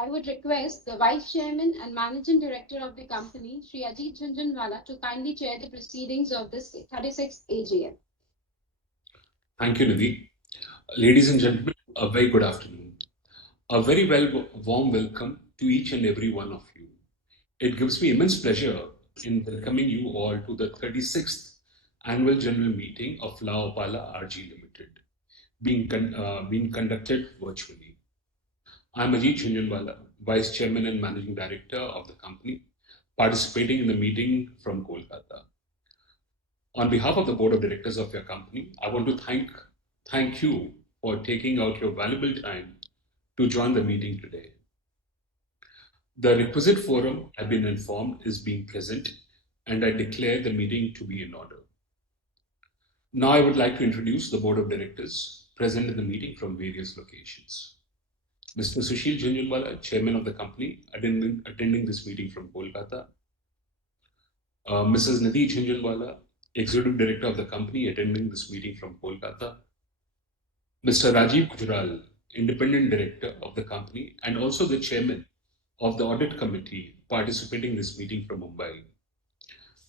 I would request the Vice Chairman and Managing Director of the company, Sri Ajit Jhunjhunwala, to kindly chair the proceedings of this 36th AGM. Thank you, Nidhi. Ladies and gentlemen, a very good afternoon. A very warm welcome to each and every one of you. It gives me immense pleasure in welcoming you all to the 36th Annual General Meeting of La OPALA RG Limited, being conducted virtually. I'm Ajit Jhunjhunwala, Vice Chairman and Managing Director of the company, participating in the meeting from Kolkata. On behalf of the Board of Directors of your company, I want to thank you for taking out your valuable time to join the meeting today. The requisite forum, I've been informed, is being present, and I declare the meeting to be in order. Now I would like to introduce the Board of Directors present in the meeting from various locations. Mr. Sushil Jhunjhunwala, Chairman of the company, attending this meeting from Kolkata. Mrs. Nidhi Jhunjhunwala, Executive Director of the company, attending this meeting from Kolkata. Mr. Rajiv Gujral, Independent Director of the company and also the Chairman of the Audit Committee, participating in this meeting from Mumbai.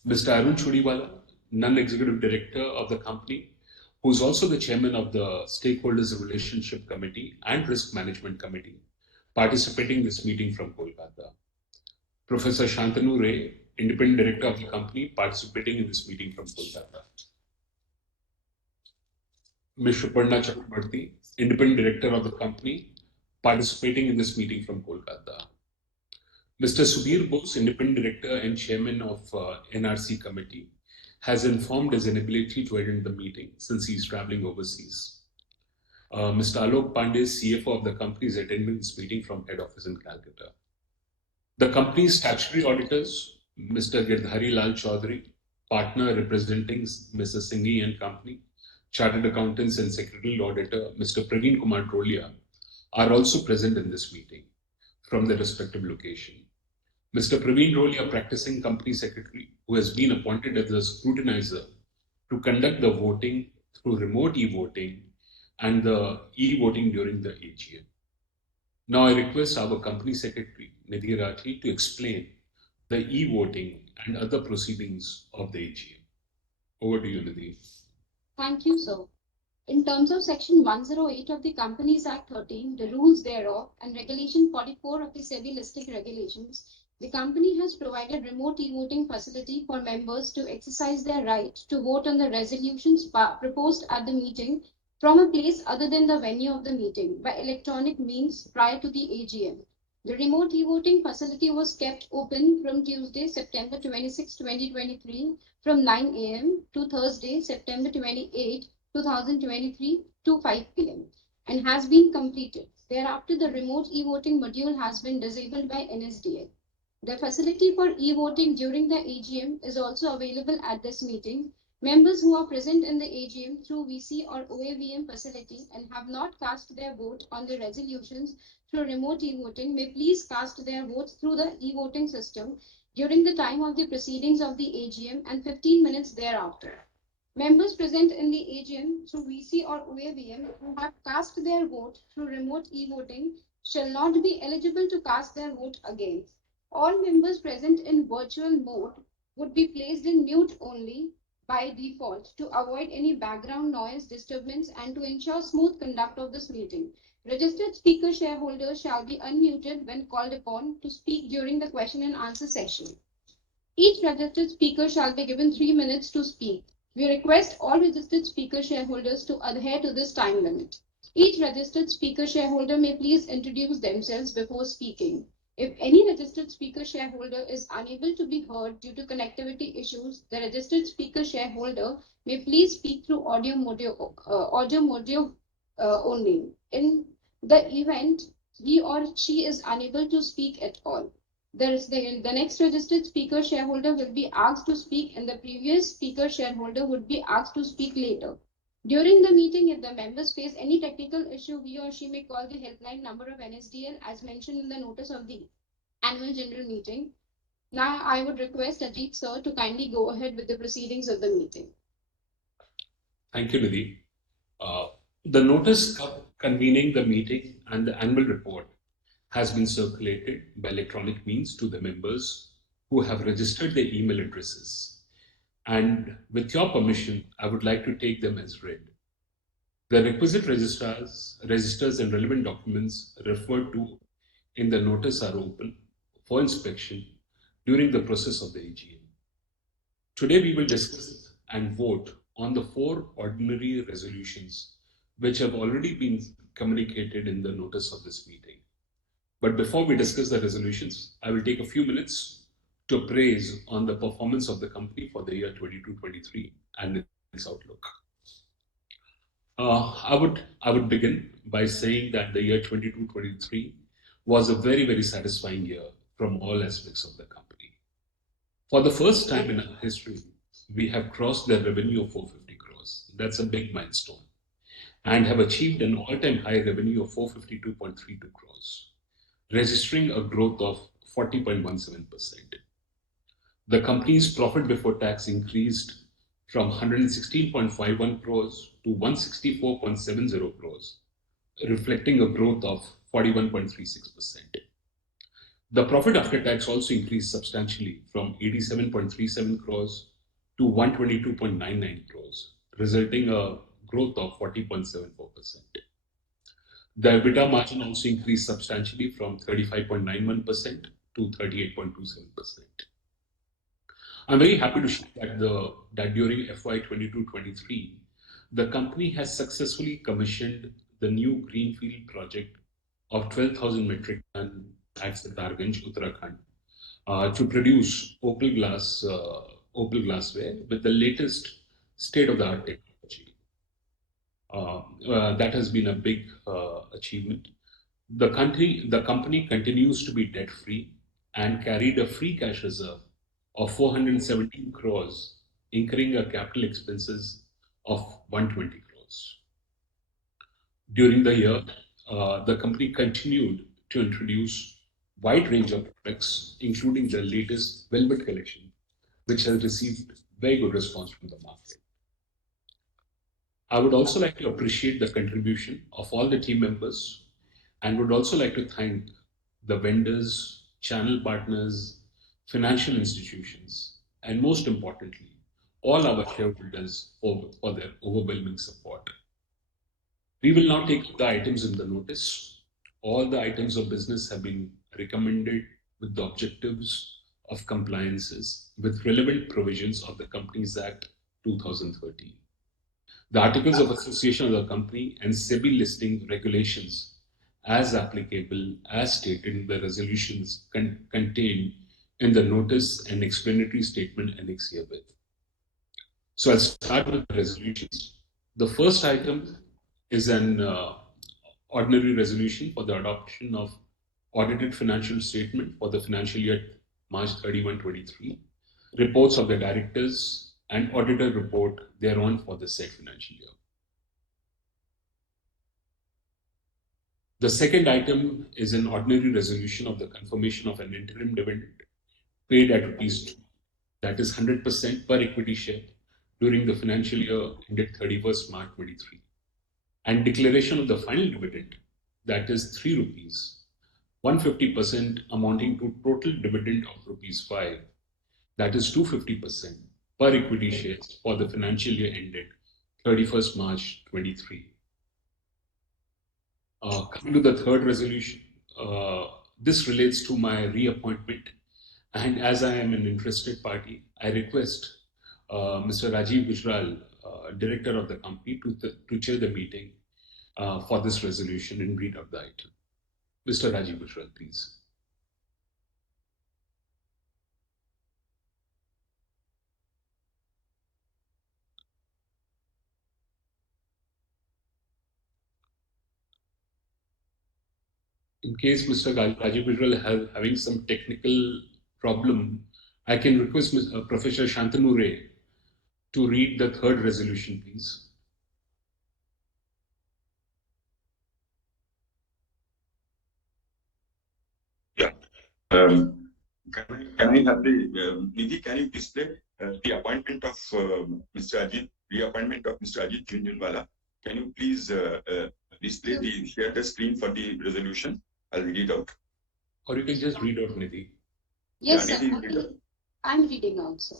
Mr. Arun Chudiwala, Non-Executive Director of the company, who is also the Chairman of the Stakeholders Relationship Committee and Risk Management Committee, participating in this meeting from Kolkata. Professor Shantanu Ray, Independent Director of the company, participating in this meeting from Kolkata. Ms. Suparna Chakrabarti, Independent Director of the company, participating in this meeting from Kolkata. Mr. Sudhir Bose, Independent Director and Chairman of NRC Committee, has informed his inability to attend the meeting since he is traveling overseas. Mr. Alok Pandey, CFO of the company, is attending this meeting from head office in Calcutta. The company's statutory auditors, Mr. Girdhari Lal Chaudhary, partner representing Mrs. Singhi and Company, Chartered Accountants and Secretarial Auditor, Mr. Praveen Kumar Trolia, are also present in this meeting from their respective location. Mr. Praveen Trolia, practicing company secretary, who has been appointed as a scrutinizer to conduct the voting through remote e-voting and the e-voting during the AGM. Now I request our company secretary, Nidhi Rathi, to explain the e-voting and other proceedings of the AGM. Over to you, Nidhi. Thank you, sir. In terms of Section 108 of the Companies Act 13, the rules thereof, and Regulation 44 of the SEBI listing regulations, the company has provided remote e-voting facility for members to exercise their right to vote on the resolutions proposed at the meeting from a place other than the venue of the meeting by electronic means prior to the AGM. The remote e-voting facility was kept open from Tuesday, September 26, 2023, from 9 a.m. to Thursday, September 28, 2023 to 5 p.m. and has been completed. Thereafter, the remote e-voting module has been disabled by NSDL. The facility for e-voting during the AGM is also available at this meeting. Members who are present in the AGM through VC or OAVM facility and have not cast their vote on the resolutions through remote e-voting may please cast their votes through the e-voting system during the time of the proceedings of the AGM and 15 minutes thereafter. Members present in the AGM through VC or OAVM who have cast their vote through remote e-voting shall not be eligible to cast their vote again. All members present in virtual mode would be placed in mute only by default to avoid any background noise disturbance and to ensure smooth conduct of this meeting. Registered speaker shareholders shall be unmuted when called upon to speak during the question and answer session. Each registered speaker shall be given 3 minutes to speak. We request all registered speaker shareholders to adhere to this time limit. Each registered speaker shareholder may please introduce themselves before speaking. If any registered speaker shareholder is unable to be heard due to connectivity issues, the registered speaker shareholder may please speak through audio module only. In the event he or she is unable to speak at all, the next registered speaker shareholder will be asked to speak and the previous speaker shareholder would be asked to speak later. During the meeting, if the members face any technical issue, he or she may call the helpline number of NSDL as mentioned in the notice of the annual general meeting. Now, I would request Ajit sir to kindly go ahead with the proceedings of the meeting. Thank you, Nidhi. Uh, the notice convening the meeting and the annual report has been circulated by electronic means to the members who have registered their email addresses. And with your permission, I would like to take them as read. The requisite registers and relevant documents referred to in the notice are open for inspection during the process of the AGM. Today we will discuss and vote on the four ordinary resolutions which have already been communicated in the notice of this meeting. But before we discuss the resolutions, I will take a few minutes to praise on the performance of the company for the year 22-23 and its outlook. I would begin by saying that the year 22-23 was a very satisfying year from all aspects of the company. For the first time in our history, we have crossed the revenue of 450 crores. That's a big milestone, and have achieved an all-time high revenue of 452.32 crores, registering a growth of 40.17%. The company's profit before tax increased from 116.51 crores to 164.70 crores, reflecting a growth of 41.36%. The profit after tax also increased substantially from 87.37 crores to 122.99 crores, resulting a growth of 40.74%. The EBITDA margin also increased substantially from 35.91% to 38.27%. I'm very happy to share that during FY 22-23, the company has successfully commissioned the new greenfield project of 12,000 metric ton at Sitarganj, Uttarakhand, to produce opal glassware with the latest state-of-the-art technology. That has been a big achievement. The company continues to be debt-free and carried a free cash reserve of 417 crores, incurring a capital expenses of 120 crores. During the year, the company continued to introduce wide range of products, including the latest Velvet collection, which has received very good response from the market. I would also like to appreciate the contribution of all the team members and would also like to thank the vendors, channel partners, financial institutions, and most importantly, all our shareholders for their overwhelming support. We will now take the items in the notice. All the items of business have been recommended with the objectives of compliances with relevant provisions of the Companies Act 2013. The Articles of Association of the company and SEBI listing regulations as applicable as stated in the resolutions contained in the notice and explanatory statement annexed herewith. So I'll start with the resolutions. The first item is an ordinary resolution for the adoption of audited financial statement for the financial year March 31, 23, reports of the directors and auditor report thereon for the said financial year. The second item is an ordinary resolution of the confirmation of an interim dividend paid at rupees 2, that is 100% per equity share during the financial year ended 31st March 23, and declaration of the final dividend, that is 3 rupees, 150% amounting to total dividend of rupees 5, that is 250% per equity shares for the financial year ended 31st March 23. Coming to the third resolution, this relates to my reappointment, and as I am an interested party, I request Mr. Rajiv Gujral, director of the company, to chair the meeting for this resolution and read out the item. Mr. Rajiv Gujral, please. In case Mr. Rajiv Gujral is having some technical problem, I can request Professor Shantanu Ray to read the third resolution, please. Yeah. Can I have the Nidhi? Can you display the appointment of Mr. Ajit, reappointment of Mr. Ajit Jhunjhunwala? Can you please display share the screen for the resolution? I'll read it out. Or you can just read out, Nidhi. Yes, Yeah, sir. Nidhi, read out. I'm reading out, sir.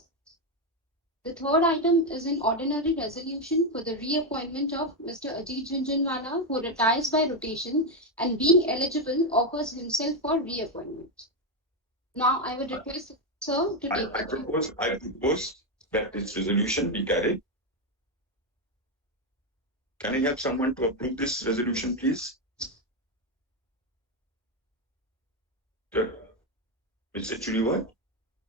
The third item is an ordinary resolution for the reappointment of Mr. Ajit Jhunjhunwala, who retires by rotation and being eligible offers himself for reappointment. Now, I would request sir to take I propose that this resolution be carried. Can I have someone to approve this resolution, please? Mr. Chuliwal,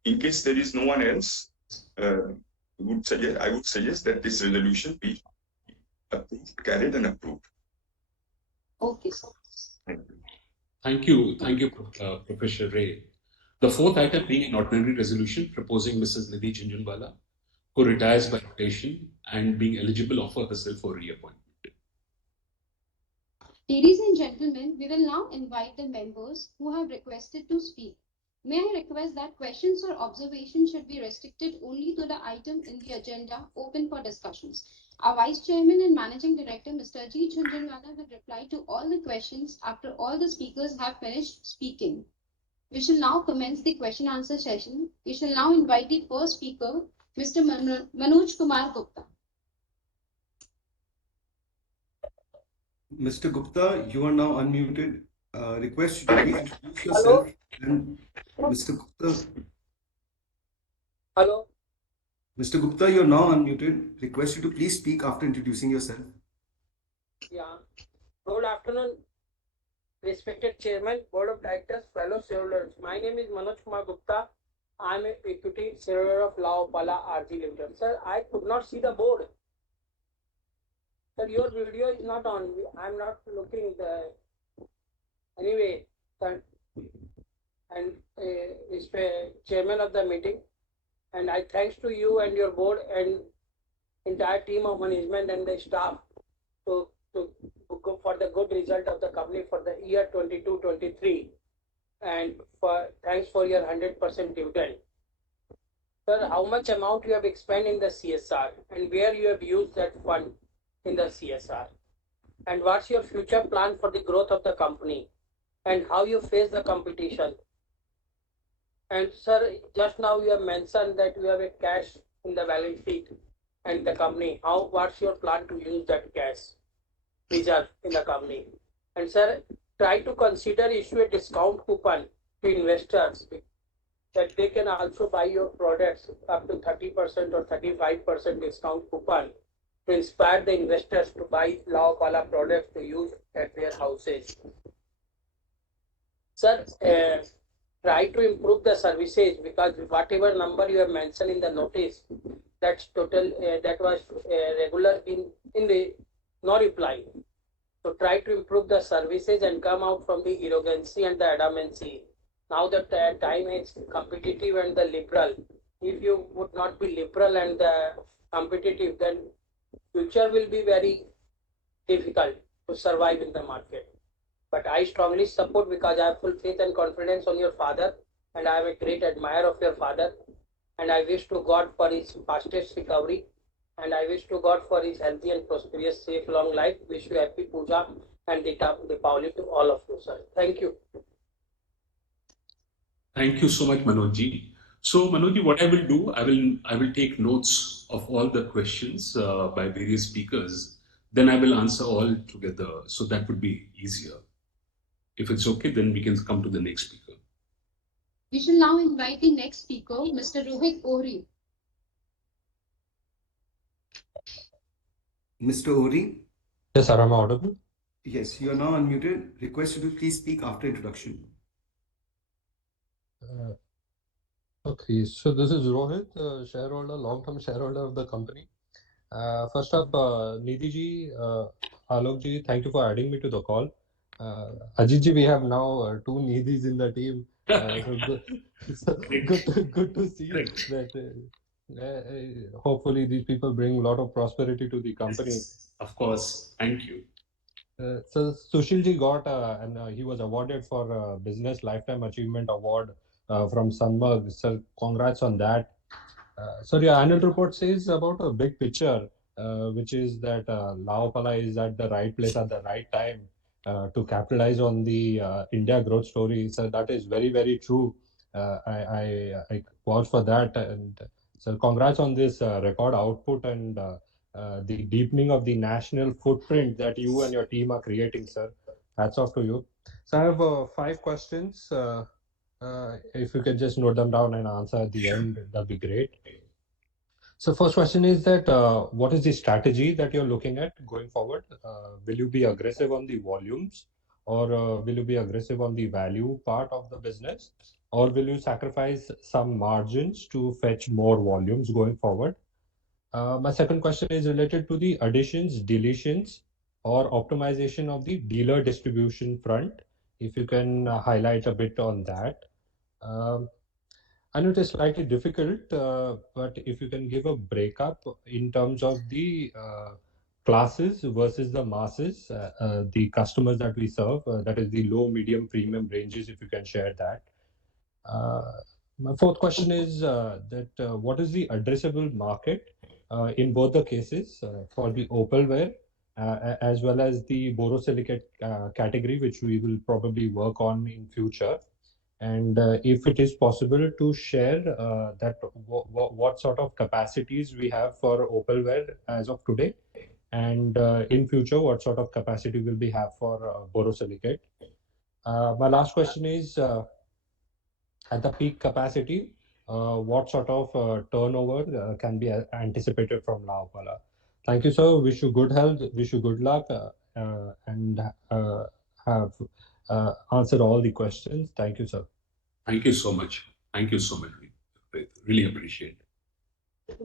in case there is no one else, I would suggest that this resolution be approved, carried and approved. Okay, sir. Thank you, Professor Ray. The fourth item being an ordinary resolution proposing Mrs. Nidhi Jhunjhunwala, who retires by rotation and being eligible offer herself for reappointment. Ladies and gentlemen, we will now invite the members who have requested to speak. May I request that questions or observations should be restricted only to the item in the agenda open for discussions. Our Vice Chairman and Managing Director, Mr. Ajit Jhunjhunwala, will reply to all the questions after all the speakers have finished speaking. We shall now commence the question answer session. We shall now invite the first speaker, Mr. Manoj Kumar Gupta. Mr. Gupta, you are now unmuted. Request you to please introduce yourself. And Mr. Gupta. Hello. Mr. Gupta, you are now unmuted. Request you to please speak after introducing yourself. Yeah. Good afternoon, respected Chairman, Board of Directors, fellow shareholders. My name is Manoj Kumar Gupta. I am an equity shareholder of OPALA RG Limited. Sir, I could not see the board. Sir, your video is not on. I am not looking the. Anyway, sir, and Chairman of the meeting, and I thanks to you and your board and entire team of management and the staff to go for the good result of the company for the year 22-23, and thanks for your 100% dividend. Sir, how much amount you have expended in the CSR and where you have used that fund in the CSR, and what's your future plan for the growth of the company and how you face the competition? And sir, just now you have mentioned that you have a cash in the balance sheet and the company. What's your plan to use that cash reserve in the company? And sir, try to consider issue a discount coupon to investors that they can also buy your products up to 30% or 35% discount coupon to inspire the investors to buy OPALA products to use at their houses. Sir, try to improve the services, because whatever number you have mentioned in the notice, that's total, that was regular in the no reply. So try to improve the services and come out from the arrogancy and the adamancy. Now that time is competitive and the liberal. If you would not be liberal and competitive, then future will be very difficult to survive in the market. But I strongly support, because I have full faith and confidence on your father, and I am a great admirer of your father. And I wish to God for his fastest recovery, and I wish to God for his healthy and prosperous, safe, long life. Wish you happy Puja and Deepavali to all of you, sir. Thank you. Thank you so much, Manojji. So, Manojji, what I will do, I will take notes of all the questions by various speakers. Then I will answer all together. So that would be easier. If it's okay, then we can come to the next speaker. We shall now invite the next speaker, Mr. Rohit Ohri. Mr. Ori? Yes, sir, am I audible? Yes, you are now unmuted. Request you to please speak after introduction. Okay, so this is Rohit, shareholder, long-term shareholder of the company. First up, Nidhi ji, Alok ji, thank you for adding me to the call. Ajit ji, we have now two Nidhis in the team. So good to see that. Hopefully, these people bring a lot of prosperity to the company. Of course, thank you. So Sushil ji got and he was awarded for Business Lifetime Achievement Award from Sunberg. So congrats on that. So your annual report says about a big picture, which is that OPALA is at the right place at the right time. to capitalize on the India growth story. So that is very, very true. I vouch for that. And so congrats on this record output and the deepening of the national footprint that you and your team are creating, sir. Hats off to you. So I have 5 questions. If you can just note them down and answer at the end, that'd be great. So first question is that what is the strategy that you're looking at going forward? Will you be aggressive on the volumes, or will you be aggressive on the value part of the business, or will you sacrifice some margins to fetch more volumes going forward? My second question is related to the additions, deletions, or optimization of the dealer distribution front. If you can highlight a bit on that. Um, I know it is slightly difficult, but if you can give a breakup in terms of the classes versus the masses, the customers that we serve, that is the low, medium, premium ranges, if you can share that. Uh, my fourth question is that what is the addressable market in both the cases for the opalware as well as the borosilicate category, which we will probably work on in future? And if it is possible to share that what sort of capacities we have for opalware as of today, and in future, what sort of capacity will we have for borosilicate? My last question is at the peak capacity, what sort of turnover can be anticipated from La Opala? Thank you, sir. Wish you good health, wish you good luck, and have answered all the questions. Thank you, sir. Thank you so much. Thank you so much. We really appreciate it.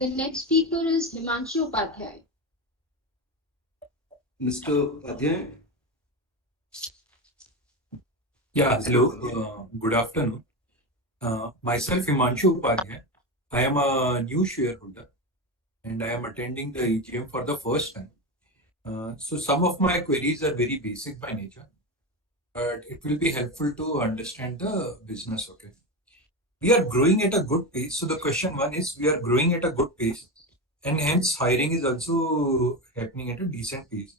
The next speaker is Himanshu Upadhyay. Mr. Upadhyay? Yeah, Mr. hello. Upadhyay. Good afternoon. Myself, Himanshu Upadhyay. I am a new shareholder and I am attending the AGM for the first time. So some of my queries are very basic by nature, but it will be helpful to understand the business. Okay. We are growing at a good pace. So the question one is, we are growing at a good pace, and hence hiring is also happening at a decent pace.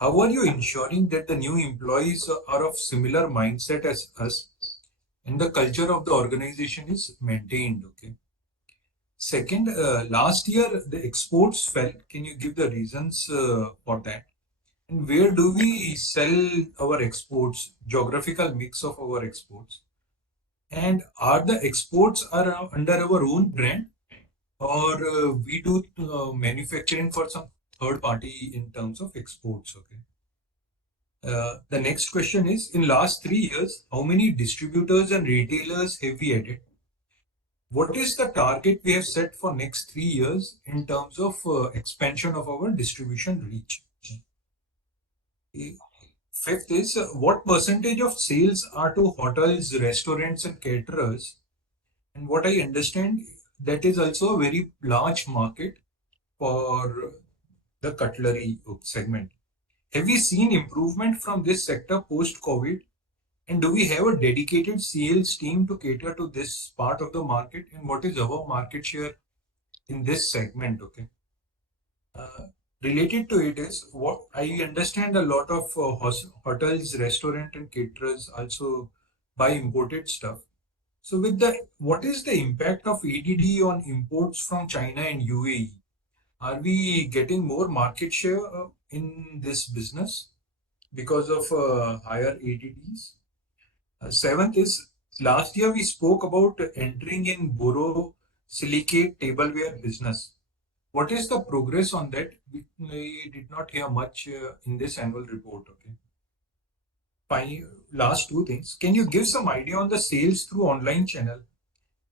How are you ensuring that the new employees are of similar mindset as us and the culture of the organization is maintained? Okay. Second, last year the exports fell. Can you give the reasons for that? And where do we sell our exports? Geographical mix of our exports. And are the exports are under our own brand, or we do manufacturing for some third party in terms of exports? Okay. The next question is, in last 3 years, how many distributors and retailers have we added? What is the target we have set for next 3 years in terms of expansion of our distribution reach? Fifth is, what percentage of sales are to hotels, restaurants, and caterers? And what I understand, that is also a very large market for the cutlery segment. Have we seen improvement from this sector post-COVID? And do we have a dedicated sales team to cater to this part of the market? And what is our market share in this segment? Okay. Related to it is, what I understand, a lot of hotels, restaurant, and caterers also buy imported stuff. So with the, what is the impact of ADD on imports from China and UAE? Are we getting more market share in this business because of higher ADDs? Seventh is, last year we spoke about entering in borosilicate tableware business. What is the progress on that? We did not hear much in this annual report. Okay. Last two things. Can you give some idea on the sales through online channel,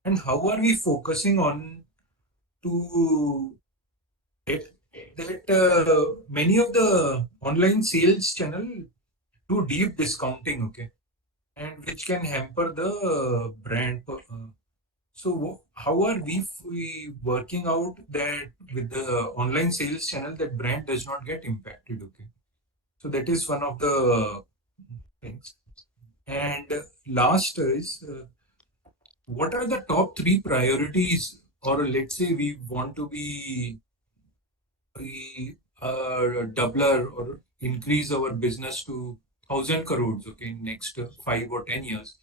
and how are we focusing on to it that many of the online sales channel do deep discounting, okay, and which can hamper the brand. So how are we working out that with the online sales channel that brand does not get impacted? Okay, so that is one of the things. And last is, what are the top 3 priorities, or let's say we want to be we double or increase our business to 1,000 crores, okay, in next 5 or 10 years,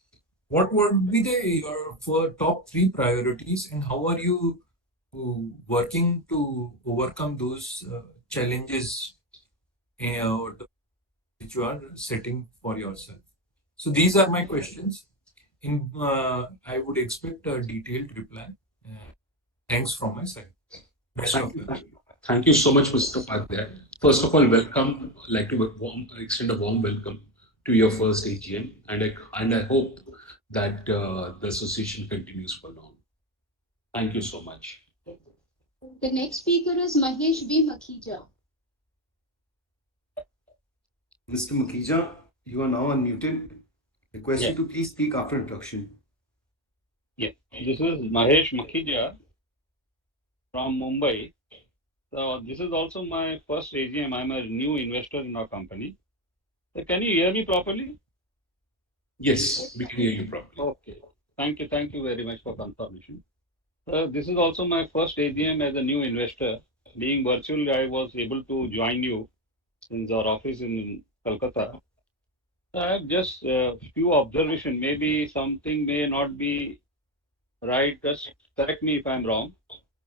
what would be your top three priorities, and how are you working to overcome those challenges which you are setting for yourself? So these are my questions. I would expect a detailed reply. Thanks from my side. Best Thank of you. luck. Thank you so much, Mr. Padhyay. First of all, welcome. I'd like to extend a warm welcome to your first AGM, and I hope that the association continues for long. Thank you so much. The next speaker is Mahesh B. Makhija. Mr. Makhija, you are now unmuted. Request you to please speak after introduction. Yeah, this is Mahesh Makhija from Mumbai. So this is also my first AGM. I'm a new investor in our company. So can you hear me properly? Yes, we can hear you properly. Okay. Thank you very much for confirmation. This is also my first AGM as a new investor. Being virtual, I was able to join you since our office in Kolkata. I have just a few observations. Maybe something may not be right. Just correct me if I'm wrong.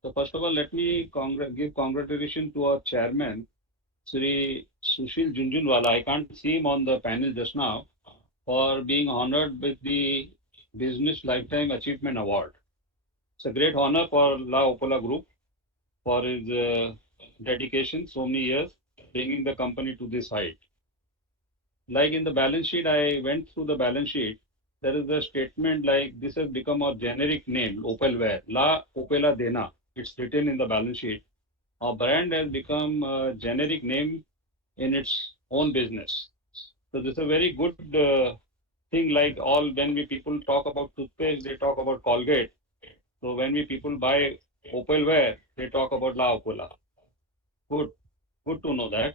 So first of all, let me give congratulations to our chairman, Sri Sushil Junjunwala. I can't see him on the panel just now, for being honored with the Business Lifetime Achievement Award. It's a great honor for La Opala Group for his dedication so many years, bringing the company to this height. Like in the balance sheet, I went through the balance sheet. There is a statement like this has become a generic name, Opalware, La Opala Dena. It's written in the balance sheet. Our brand has become a generic name in its own business. So this is a very good thing. Like all when we people talk about toothpaste, they talk about Colgate. So when we people buy Opalware, they talk about La Opala. Good, good to know that.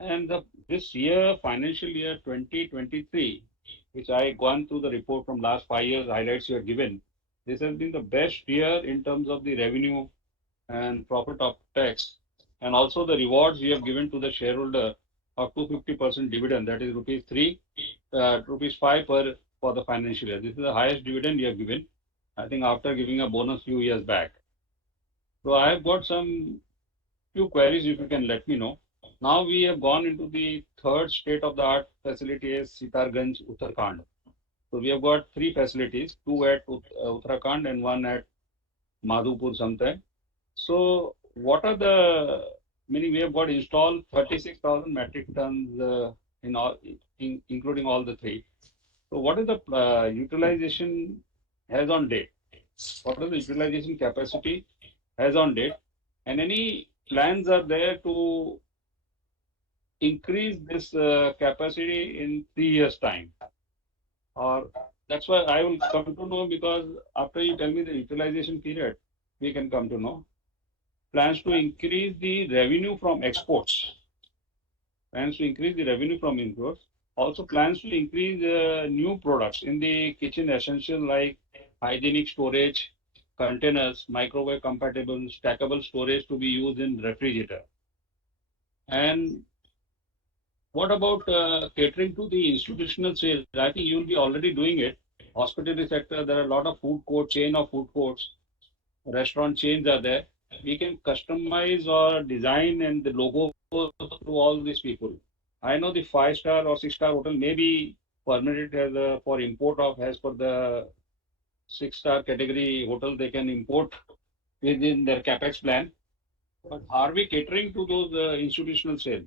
And this year, financial year 2023, which I gone through the report from last 5 years, highlights you have given. This has been the best year in terms of the revenue and profit of tax, and also the rewards you have given to the shareholder of 250% dividend, that is rupees 3, rupees 5 per for the financial year. This is the highest dividend you have given, I think, after giving a bonus few years back. So I have got some few queries, if you can let me know. Now we have gone into the third state-of-the-art facility is Sitarganj, Uttarakhand. So we have got 3 facilities, 2 at Uttarakhand and 1 at Madhupur sometime. So what are the, meaning we have got installed 36,000 metric tons in all, including all the 3. So what is the utilization as on date? What is the utilization capacity as on date? And any plans are there to increase this capacity in 3 years' time? Or that's why I will come to know, because after you tell me the utilization period, we can come to know. Plans to increase the revenue from exports. Plans to increase the revenue from imports. Also plans to increase new products in the kitchen essential like hygienic storage, containers, microwave compatible, stackable storage to be used in refrigerator. And what about catering to the institutional sales? I think you will be already doing it. Hospitality sector, there are a lot of food court, chain of food courts, restaurant chains are there. We can customize or design and the logo to all these people. I know the 5-star or 6-star hotel may be permitted as for import of, as per the 6-star category hotel, they can import within their capex plan. But are we catering to those institutional sales?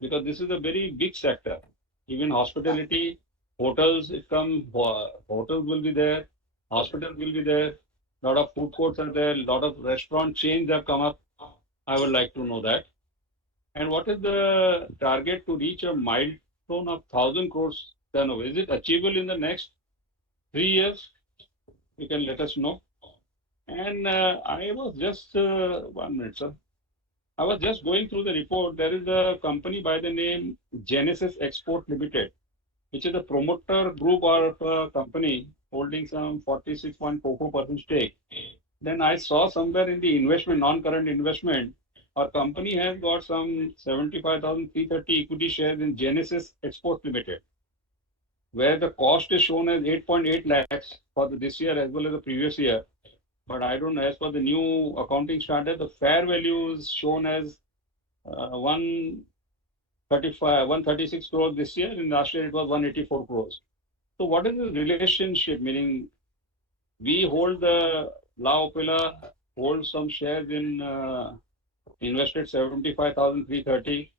Because this is a very big sector. Even hospitality, hotels, hotels will be there, hospitals will be there, lot of food courts are there, lot of restaurant chains have come up. I would like to know that. And what is the target to reach a milestone of 1,000 crores turnover? Is it achievable in the next 3 years? You can let us know. And I was just 1 minute, sir. I was just going through the report. There is a company by the name Genesis Export Limited, which is a promoter group or a company holding some 46.44% stake. Then I saw somewhere in the investment, non-current investment, our company has got some 75,330 equity shares in Genesis Export Limited, where the cost is shown as 8.8 lakhs for this year as well as the previous year. But I don't know, as per the new accounting standard, the fair value is shown as 136 crores this year. In last year, it was 184 crores. So what is the relationship? Meaning, we hold the La OPALA holds some shares in invested 75,330,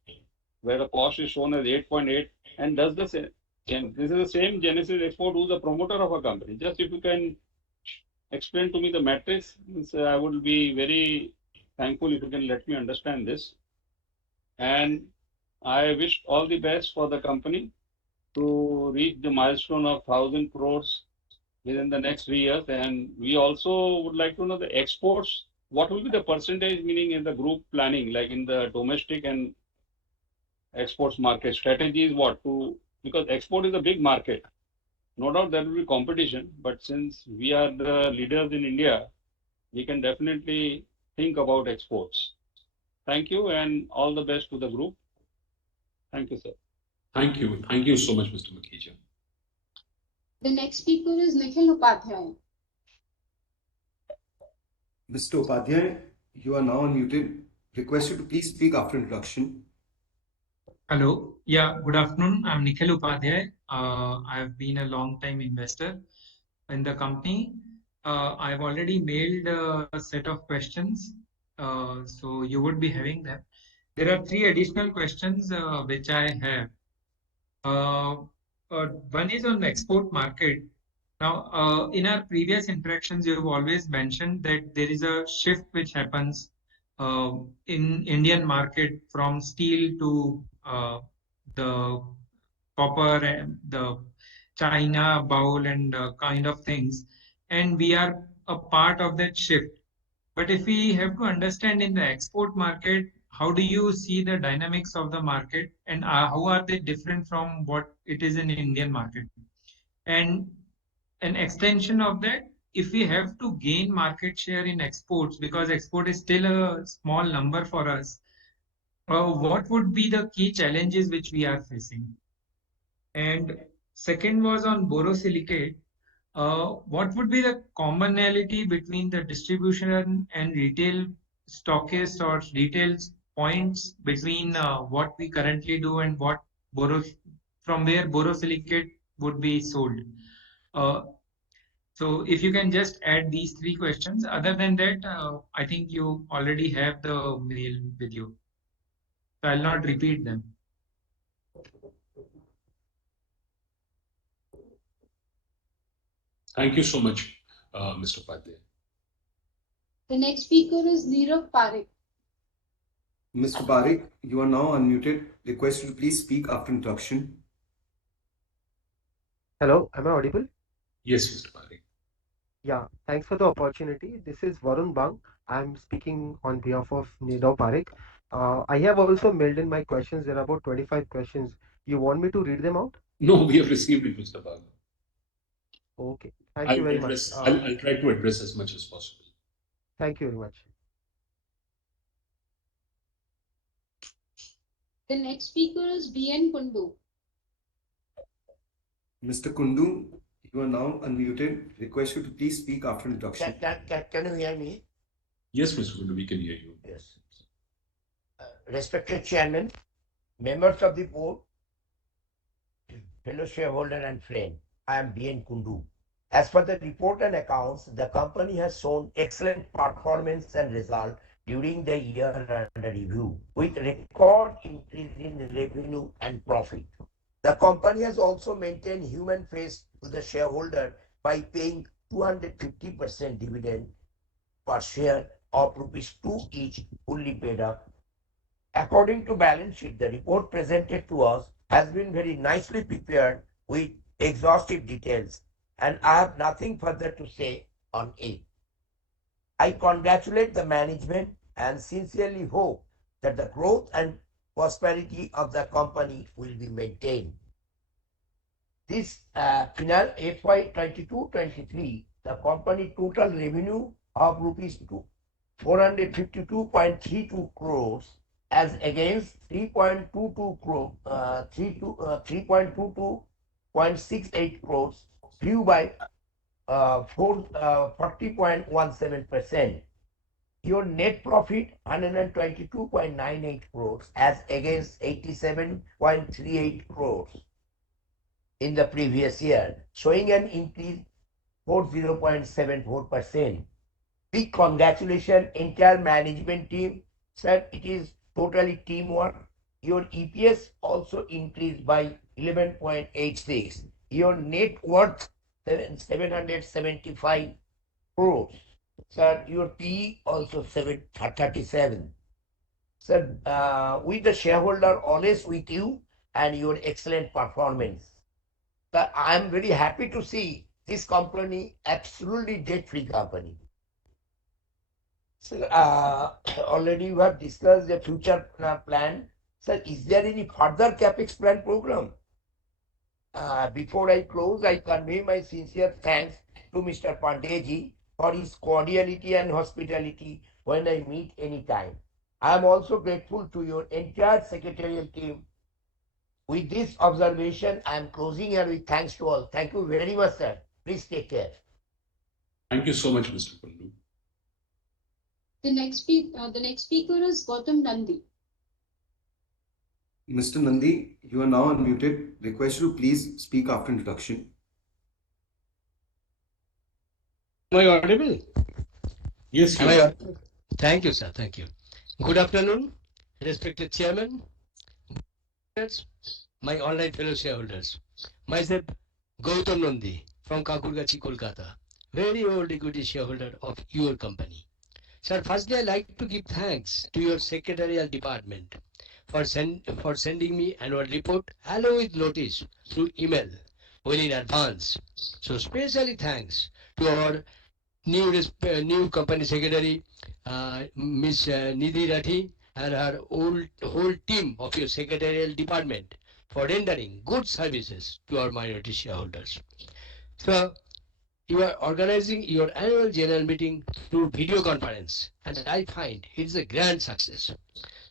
where the cost is shown as 8.8, and does the same. This is the same Genesis Export who's the promoter of a company. Just if you can explain to me the matrix, I would be very thankful if you can let me understand this. And I wish all the best for the company to reach the milestone of 1,000 crores within the next 3 years. And we also would like to know the exports. What will be the percentage, meaning in the group planning, like in the domestic and exports market strategy is what to, because export is a big market. No doubt there will be competition, but since we are the leaders in India, we can definitely think about exports. Thank you and all the best to the group. Thank you, sir. Thank you. Thank you so much, Mr. Makhija. The next speaker is Nikhil Upadhyay. Mr. Upadhyay, you are now unmuted. Request you to please speak after introduction. Hello. Yeah, good afternoon. I'm Nikhil Upadhyay. I've been a long-time investor in the company. I've already mailed a set of questions, so you would be having them. There are 3 additional questions which I have. One is on the export market. Now, in our previous interactions, you have always mentioned that there is a shift which happens in Indian market from steel to the copper and the China bowl and kind of things, and we are a part of that shift. But if we have to understand in the export market, how do you see the dynamics of the market, and how are they different from what it is in Indian market? And an extension of that, if we have to gain market share in exports, because export is still a small number for us, what would be the key challenges which we are facing? And second was on borosilicate. What would be the commonality between the distribution and retail stockists or retail points between what we currently do and what from where borosilicate would be sold? So if you can just add these 3 questions. Other than that, I think you already have the mail with you. So I'll not repeat them. Thank you so much, Mr. Upadhyay. The next speaker is Neerav Parekh. Mr. Parekh, you are now unmuted. Request you to please speak after introduction. Hello, am I audible? Yes, Mr. Parekh. Yeah, thanks for the opportunity. This is Varun Bang. I'm speaking on behalf of Neerav Parekh. I have also mailed in my questions. There are about 25 questions. You want me to read them out? No, we have received it, Mr. Parekh. Okay, thank you very much. I'll try to address as much as possible. Thank you very much. The next speaker is B.N. Kundu. Mr. Kundu, you are now unmuted. Request you to please speak after introduction. Can you hear me? Yes, Mr. Kundu, we can hear you. Yes. Respected Chairman, members of the board, fellow shareholder and friend, I am B.N. Kundu. As per the report and accounts, the company has shown excellent performance and result during the year under review, with record increase in revenue and profit. The company has also maintained human face to the shareholder by paying 250% dividend per share of rupees 2 each, fully paid up. According to balance sheet, the report presented to us has been very nicely prepared with exhaustive details, and I have nothing further to say on it. I congratulate the management and sincerely hope that the growth and prosperity of the company will be maintained. This final FY 22-23, the company total revenue of rupees 452.32 crores as against 3.22.68 crores, grew by 40.17%. Your net profit 122.98 crores as against 87.38 crores in the previous year, showing an increase 40.74%. Big congratulations, entire management team. Sir, it is totally teamwork. Your EPS also increased by 11.86. Your net worth 775 crores. Sir, your PE also 37. Sir, with the shareholder always with you and your excellent performance. Sir, I am very happy to see this company absolutely debt-free company. Sir, already you have discussed the future plan. Sir, is there any further capex plan program? Before I close, I convey my sincere thanks to Mr. Pandeyji for his cordiality and hospitality when I meet anytime. I am also grateful to your entire secretarial team. With this observation, I am closing here with thanks to all. Thank you very much, sir. Please take care. Thank you so much, Mr. Kundu. The next speaker is Gautam Nandi. Mr. Nandi, you are now unmuted. Request you to please speak after introduction. Am I audible? Yes, Am you I are. audible? Thank you, sir. Thank you. Good afternoon, respected chairman, my online fellow shareholders. Myself, Gautam Nandi from Kakurgachi, Kolkata, very old equity shareholder of your company. Sir, firstly, I like to give thanks to your secretarial department for sending me annual report along with notice through email well in advance. So, specially thanks to our new company secretary, Miss Nidhi Rathi, and her whole team of your secretarial department for rendering good services to our minority shareholders. So, you are organizing your annual general meeting through video conference, and I find it is a grand success.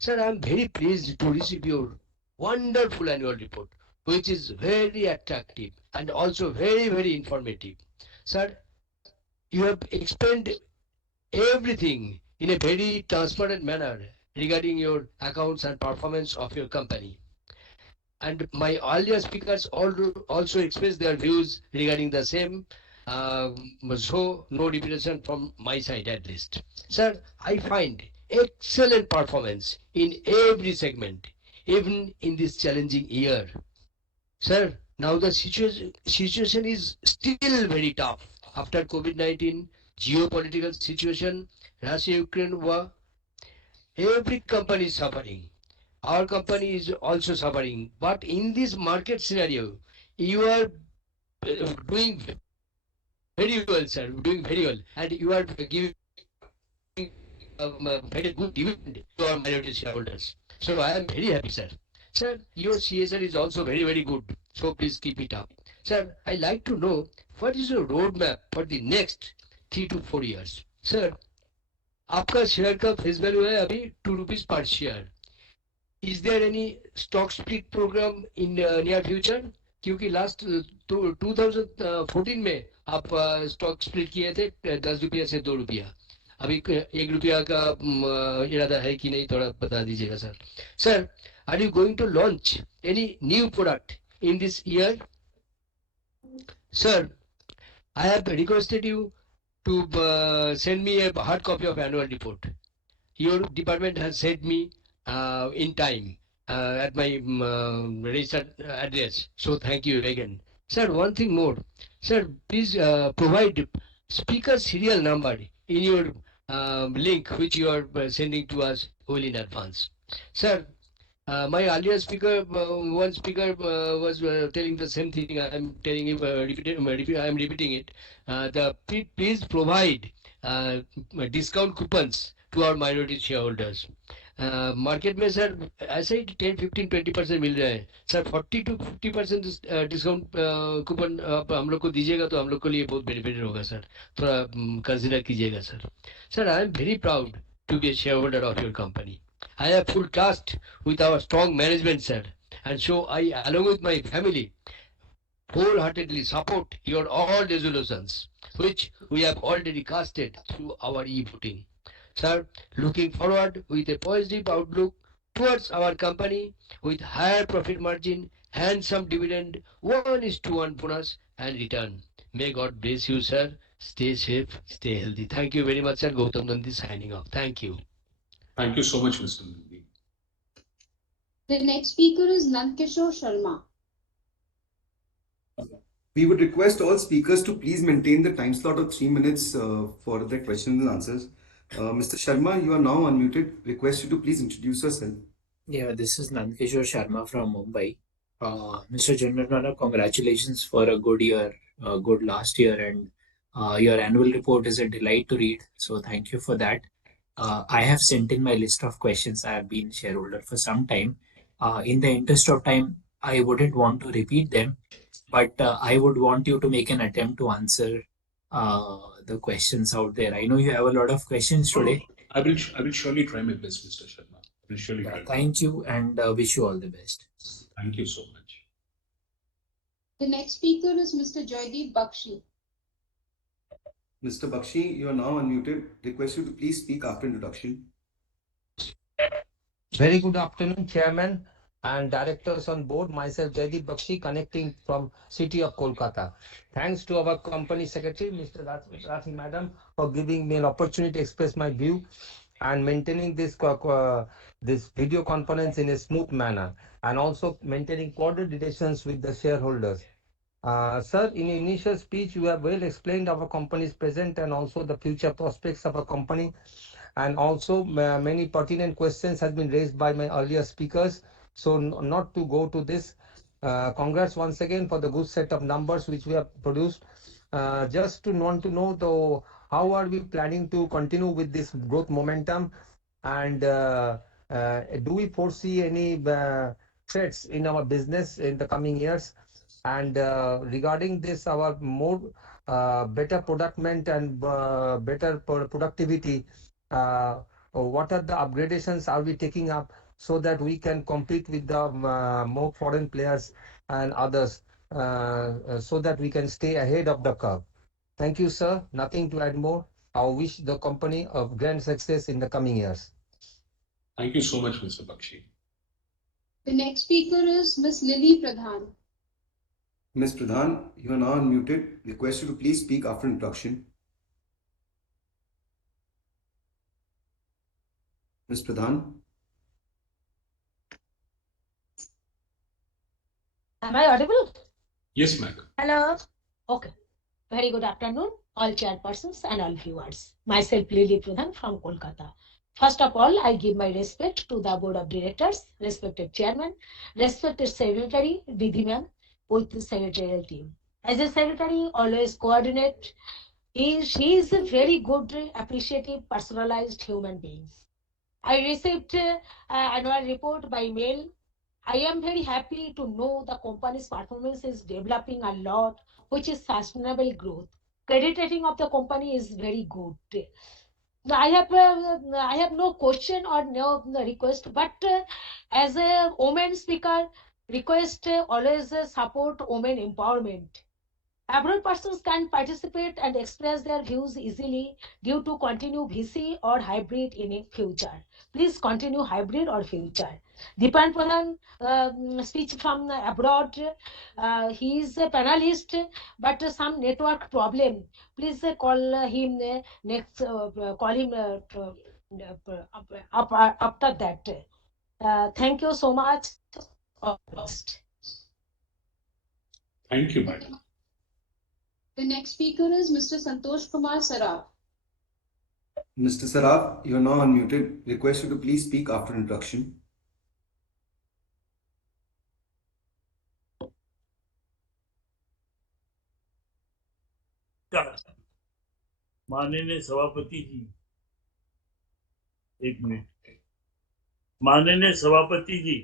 Sir, I am very pleased to receive your wonderful annual report, which is very attractive and also very informative. Sir, you have explained everything in a very transparent manner regarding your accounts and performance of your company. And my earlier speakers also expressed their views regarding the same. So no repetition from my side at least. Sir, I find excellent performance in every segment, even in this challenging year. Sir, now the situation is still very tough after COVID-19, geopolitical situation, Russia-Ukraine war. Every company is suffering. Our company is also suffering. But in this market scenario, you are doing very well, sir. Doing very well, and you are giving very good dividend to our minority shareholders. So I am very happy, sir. Sir, your CSR is also very good. So please keep it up. Sir, I like to know what is your roadmap for the next 3 to 4 years. Sir, आपका share का face value है अभी ₹2 पर share. Is there any stock split program in near future? क्योंकि last 2014 में आप stock split किए थे ₹10 से ₹2. अभी ₹1 का इरादा है कि नहीं, थोड़ा बता दीजिएगा sir. Sir, are you going to launch any new product in this year? Sir, I have requested you to send me a hard copy of annual report. Your department has sent me in time at my registered address. So thank you again. Sir, one thing more. Sir, please provide speaker serial number in your link which you are sending to us well in advance. Sir, my earlier speaker, one speaker was telling the same thing. I am telling you, I am repeating it. Please provide discount coupons to our minority shareholders. Market में sir ऐसे ही 10, 15, 20% मिल रहा है sir. 40 to 50% discount coupon आप हम लोग को दीजिएगा तो हम लोग के लिए बहुत बेनिफिट होगा सर। थोड़ा कंसिडर कीजिएगा sir. Sir I am very proud to be a shareholder of your company. I have full trust with our strong management, sir, and so I, along with my family, wholeheartedly support your all resolutions, which we have already casted through our e-voting. Sir, looking forward with a positive outlook towards our company with higher profit margin, handsome dividend, 1:1 bonus and return. May God bless you, sir. Stay safe, stay healthy. Thank you very much, sir. Gautam Nandi signing off. Thank you. Thank you so much, Mr. Nandi. The next speaker is Nandkishore Sharma. We would request all speakers to please maintain the time slot of 3 minutes for their questions and answers. Mr. Sharma, you are now unmuted. Request you to please introduce yourself. Yeah, this is Nandkishore Sharma from Mumbai. Mr. General Manager, congratulations for a good year, good last year, and your annual report is a delight to read. So thank you for that. I have sent in my list of questions. I have been shareholder for some time. In the interest of time, I wouldn't want to repeat them, but I would want you to make an attempt to answer the questions out there. I know you have a lot of questions today. I will surely try my best, Mr. Sharma. I will surely try. Thank you and wish you all the best. Thank you so much. The next speaker is Mr. Joydeep Bakshi. Mr. Bakshi, you are now unmuted. Request you to please speak after introduction. Very good afternoon, Chairman and directors on board. Myself, Jaideep Bakshi, connecting from city of Kolkata. Thanks to our company secretary, Mr. Rathi Madam, for giving me an opportunity to express my view and maintaining this video conference in a smooth manner, and also maintaining cordial relations with the shareholders. Sir, in your initial speech, you have well explained our company's present and also the future prospects of our company. And also many pertinent questions have been raised by my earlier speakers. So not to go to this, congrats once again for the good set of numbers which we have produced. Just to want to know though, how are we planning to continue with this growth momentum, and do we foresee any threats in our business in the coming years? And regarding this, our more better productment and better productivity, what are the upgradations are we taking up so that we can compete with the more foreign players and others, so that we can stay ahead of the curve? Thank you, sir. Nothing to add more. I wish the company of grand success in the coming years. Thank you so much, Mr. Bakshi. The next speaker is Ms. Lily Pradhan. Ms. Pradhan, you are now unmuted. Request you to please speak after introduction. Ms. Pradhan. Am I audible? Yes, ma'am. Hello. Okay. Very good afternoon, all chairpersons and all viewers. Myself, Lily Pradhan from Kolkata. First of all, I give my respect to the board of directors, respected chairman, respected secretary, Vidhi ma'am, with the secretarial team. As a secretary, always coordinate. She is a very good, appreciative, personalized human being. I received annual report by mail. I am very happy to know the company's performance is developing a lot, which is sustainable growth. Credit rating of the company is very good. I have no question or no request, but as a woman speaker, request always support women empowerment. Abroad persons can participate and express their views easily due to continue VC or hybrid in a future. Please continue hybrid or future. Dipan Pradhan speech from abroad. He is a panelist, but some network problem. Please call him next. Call him after that. Thank you so much. All the best. Thank you, madam. The next speaker is Mr. Santosh Kumar Saraf. Mr. Saraf, you are now unmuted. Request you to please speak after introduction. माननीय सभापति जी, एक minute. माननीय सभापति जी,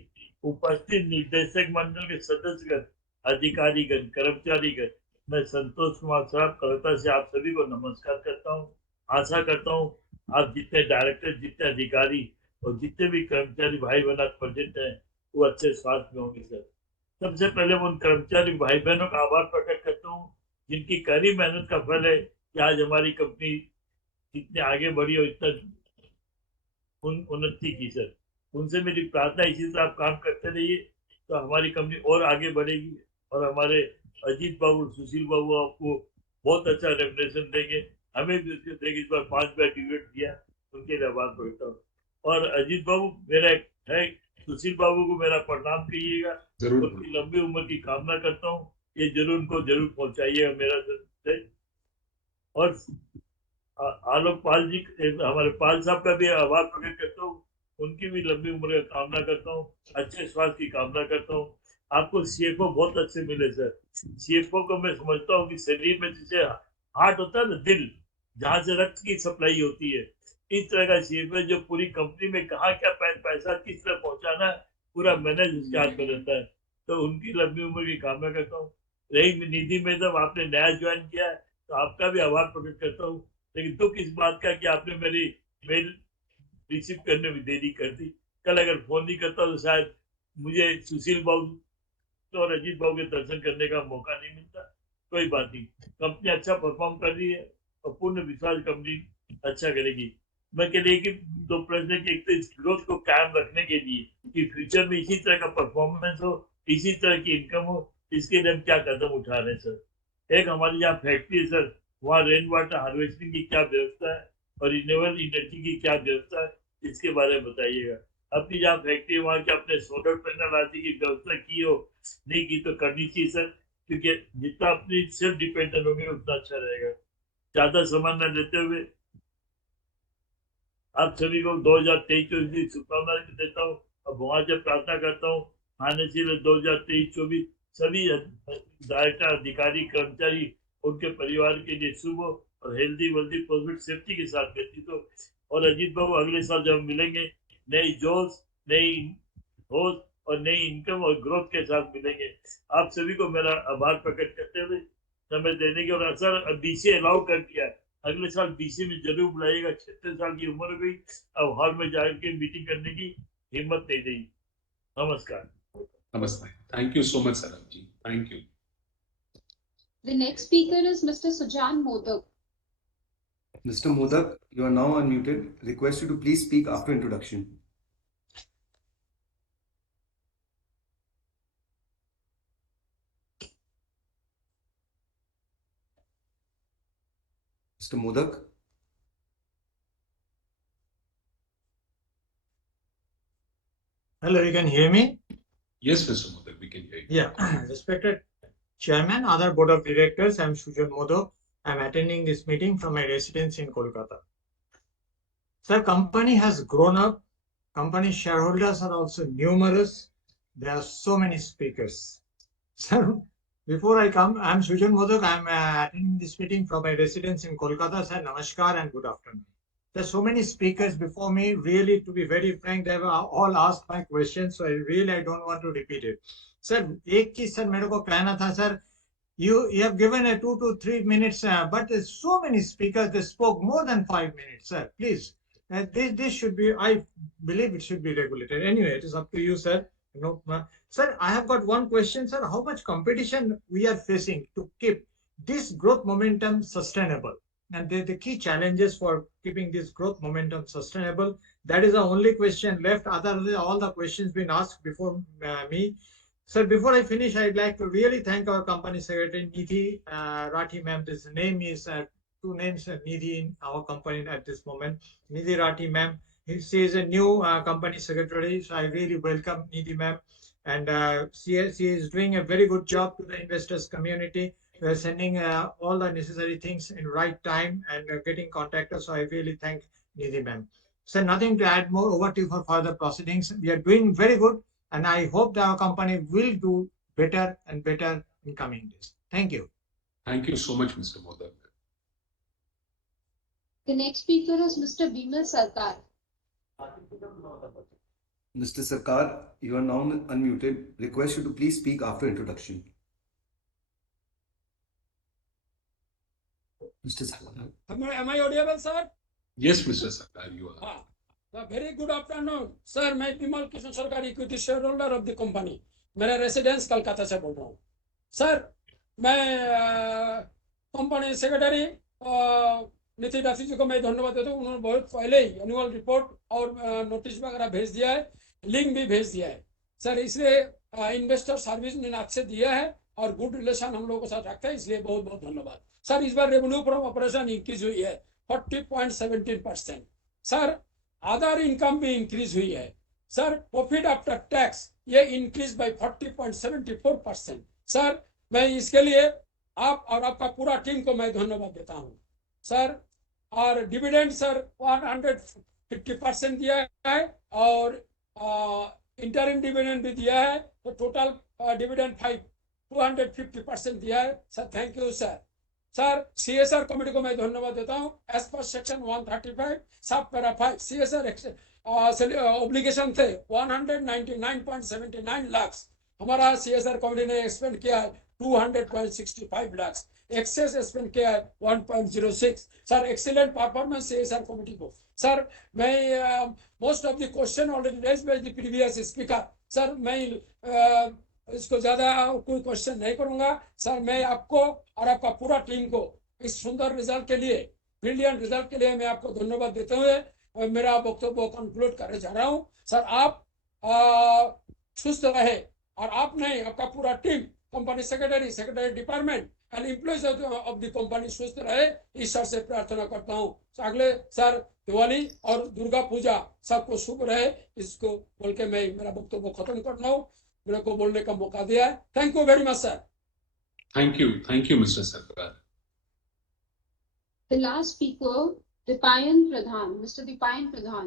उपस्थित निदेशक मंडल के सदस्यगण, अधिकारीगण, कर्मचारीगण, मैं संतोष कुमार साहब कलकत्ता से आप सभी को नमस्कार करता हूँ। आशा करता हूँ आप जितने डायरेक्टर, जितने अधिकारी और जितने भी कर्मचारी भाई बहन आज प्रेजेंट हैं वो अच्छे स्वास्थ्य में होंगे सर। सबसे पहले मैं उन कर्मचारी भाई बहनों का आभार प्रकट करता हूँ जिनकी कड़ी मेहनत का फल है कि आज हमारी कंपनी जितने आगे बढ़ी और इतना उन्नति की सर। उनसे मेरी प्रार्थना इसी तरह आप काम करते रहिए तो हमारी कंपनी और आगे बढ़ेगी और हमारे अजीत बाबू, सुशील बाबू आपको बहुत अच्छा रेपुटेशन देंगे। हमें भी उसके देंगे, इस बार 5 बार डिविडेंड दिया, उनके लिए आभार प्रकट हूँ। और अजीत बाबू मेरा एक है, सुशील बाबू को मेरा प्रणाम कहिएगा, उनकी लंबी उम्र की कामना करता हूँ। ये जरूर उनको जरूर पहुंचाइएगा मेरा से। और आलोक पाल जी, हमारे पाल साहब का भी आभार प्रकट करता हूँ, उनकी भी लंबी उम्र का कामना करता हूँ, अच्छे स्वास्थ्य की कामना करता हूँ। आपको सीएफओ बहुत अच्छे मिले सर। सीएफओ को मैं समझता हूँ कि शरीर में जैसे हार्ट होता है ना, दिल जहाँ से रक्त की सप्लाई होती है, इस तरह का सीएफओ जो पूरी कंपनी में कहाँ क्या पैसा किस तरह पहुंचाना है पूरा मैनेज उसके हाथ में रहता है। तो उनकी लंबी उम्र की कामना करता हूँ। रही निधि में जब आपने नया ज्वाइन किया है तो आपका भी आभार प्रकट करता हूँ, लेकिन दुख इस बात का कि आपने मेरी मेल रिसीव करने में देरी कर दी। कल अगर फोन नहीं करता तो शायद मुझे सुशील बाबू और अजीत बाबू के दर्शन करने का मौका नहीं मिलता। कोई बात नहीं, कंपनी अच्छा परफॉर्म कर रही है और पूर्ण विश्वास कंपनी अच्छा करेगी। मैं कह रही कि दो प्रश्न की, एक तो इस ग्रोथ को कायम रखने के लिए कि फ्यूचर में इसी तरह का परफॉर्मेंस हो, इसी तरह की इनकम हो, इसके लिए हम क्या कदम उठा रहे हैं सर। एक हमारी यहाँ फैक्ट्री है सर, वहाँ रेन वाटर हार्वेस्टिंग की क्या व्यवस्था है और रिन्यूएबल एनर्जी की क्या व्यवस्था है, इसके बारे में बताइएगा। अपनी जहाँ फैक्ट्री है वहाँ के अपने सोलर पैनल आदि की व्यवस्था की हो, नहीं की तो करनी चाहिए सर, क्योंकि जितना अपनी सेल्फ डिपेंडेंट होंगे उतना अच्छा रहेगा। ज्यादा समय न लेते हुए आप सभी को 2023-24 की शुभकामनाएं देता हूँ और भगवान से प्रार्थना करता हूँ फाइनेंशियल 2023-24 सभी डायरेक्टर, अधिकारी, कर्मचारी, उनके परिवार के लिए शुभ हो और हेल्दी वेल्दी प्रोफिट सेफ्टी के साथ व्यतीत हो। और अजीत बाबू अगले साल जब हम मिलेंगे नई जोश, नई होश और नई इनकम और ग्रोथ के साथ मिलेंगे। आप सभी को मेरा आभार प्रकट करते हुए समय देने के, और असर बीसी अलाउ कर दिया है, अगले साल बीसी में जरूर बुलाइएगा। 36 साल की उम्र हुई, अब हॉल में जाकर मीटिंग करने की हिम्मत नहीं रही। नमस्कार। Namaste. Thank you so much, Sarabji. Thank you. The next speaker is Mr. Sujan Modak. Mr. Modak, you are now unmuted. Request you to please speak after introduction. Mr. Modak. Hello, you can hear me? Yes, Mr. Modak, we can hear you. Yeah, respected Chairman, other Board of Directors, I'm Sujan Modak. I'm attending this meeting from my residence in Kolkata. Sir, company has grown up. Company shareholders are also numerous. There are so many speakers. Sir, before I come, I'm Sujan Modak. I'm attending this meeting from my residence in Kolkata. Sir, namaskar and good afternoon. There's so many speakers before me. Really, to be very frank, they've all asked my questions, so I don't want to repeat it. Sir, एक चीज sir मेरे को कहना था sir, you have given a 2 to 3 minutes, but there's so many speakers. They spoke more than 5 minutes, sir. Please, this should be. I believe it should be regulated. Anyway, it is up to you, sir. You know, sir, I have got one question, sir. How much competition we are facing to keep this growth momentum sustainable? And the key challenges for keeping this growth momentum sustainable. That is the only question left. Other than all the questions been asked before me. Sir, before I finish, I'd like to really thank our company secretary, Nidhi Rathi ma'am. This name is two names Nidhi in our company at this moment. Nidhi Rathi ma'am. She is a new company secretary, so I really welcome Nidhi ma'am. And she is doing a very good job to the investors community. We are sending all the necessary things in right time and getting contacted. So I really thank Nidhi ma'am. So nothing to add more. Over to you for further proceedings. We are doing very good. And I hope that our company will do better and better in coming days. Thank you. Thank you so much, Mr. Modak. The next speaker is Mr. Bimal Sarkar. Mr. Sarkar, you are now unmuted. Request you to please speak after introduction. Mr. Sarkar. Am I audible, sir? Yes, Mr. Sarkar, you are. Very good afternoon, sir. मैं विमल किशन सरकार equity share holder of the company, मेरा residence Calcutta से बोल रहा हूँ sir. मैं company secretary Nitin Dasi ji को मैं धन्यवाद देता हूँ। उन्होंने बहुत पहले ही एनुअल रिपोर्ट और नोटिस वगैरह भेज दिया है, लिंक भी भेज दिया है सर। इसलिए इन्वेस्टर सर्विस ने आपसे दिया है और गुड रिलेशन हम लोगों के साथ रखता है, इसलिए बहुत बहुत धन्यवाद सर। इस बार रेवेन्यू फ्रॉम ऑपरेशन इंक्रीज हुई है 40.17%। सर अदर इनकम भी इंक्रीज हुई है सर। प्रॉफिट आफ्टर टैक्स ये इंक्रीज बाय 40.74%। सर मैं इसके लिए आप और आपका पूरा टीम को मैं धन्यवाद देता हूँ सर। और डिविडेंड सर 150% दिया है और इंटरिम डिविडेंड भी दिया है, तो टोटल डिविडेंड 250% दिया है sir. Thank you sir. Sir CSR committee को मैं धन्यवाद देता हूँ। एज पर सेक्शन 135 सब पैरा 5 सीएसआर ऑब्लिगेशन थे 199.79 लाख, हमारा सीएसआर कमेटी ने एक्सपेंड किया है 200.65 लाख, एक्सेस एक्सपेंड किया है 1.06। Sir excellent performance CSR committee को सर। मैं most of the question already raised by the previous speaker sir. मैं इसको ज्यादा कोई क्वेश्चन नहीं करूंगा सर। मैं आपको और आपका पूरा टीम को इस सुंदर रिजल्ट के लिए, ब्रिलियंट रिजल्ट के लिए मैं आपको धन्यवाद देते हुए मेरा वक्तव्य कंक्लूड करने जा रहा हूं सर। आप सुस्त रहे और आप नहीं, आपका पूरा team, company secretary department and employees of the company सुस्त रहे, ईश्वर से प्रार्थना करता हूँ। अगले सर दिवाली और दुर्गा पूजा सबको शुभ रहे, इसको बोल के मैं मेरा वक्तव्य खत्म करता हूँ। मेरे को बोलने का मौका दिया है। Thank you very much sir. Thank you mister सरकार। The last speaker, Dipayan Pradhan, Mr. Dipayan Pradhan.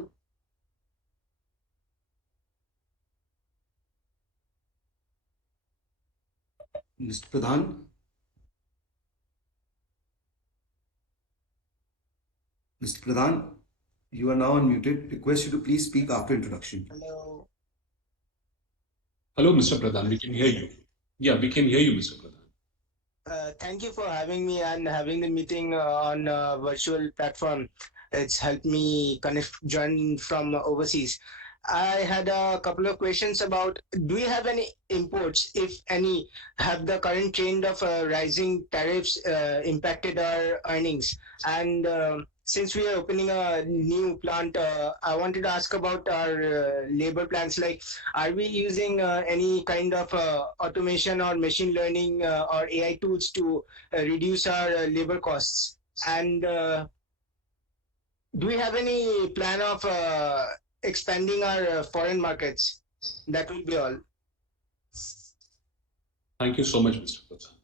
Mr. Pradhan. Mr. Pradhan, you are now unmuted. Request you to please speak after introduction. Hello. Hello, Mr. Pradhan. We can hear you. Yeah, we can hear you, Mr. Pradhan. Thank you for having me and having the meeting on a virtual platform. It's helped me join from overseas. I had a couple of questions about, do we have any imports, if any? Have the current trend of rising tariffs impacted our earnings? And since we are opening a new plant, I wanted to ask about our labor plans. Like, are we using any kind of automation or machine learning or AI tools to reduce our labor costs? And do we have any plan of expanding our foreign markets? That will be all. Thank you so much, Mr. Pradhan.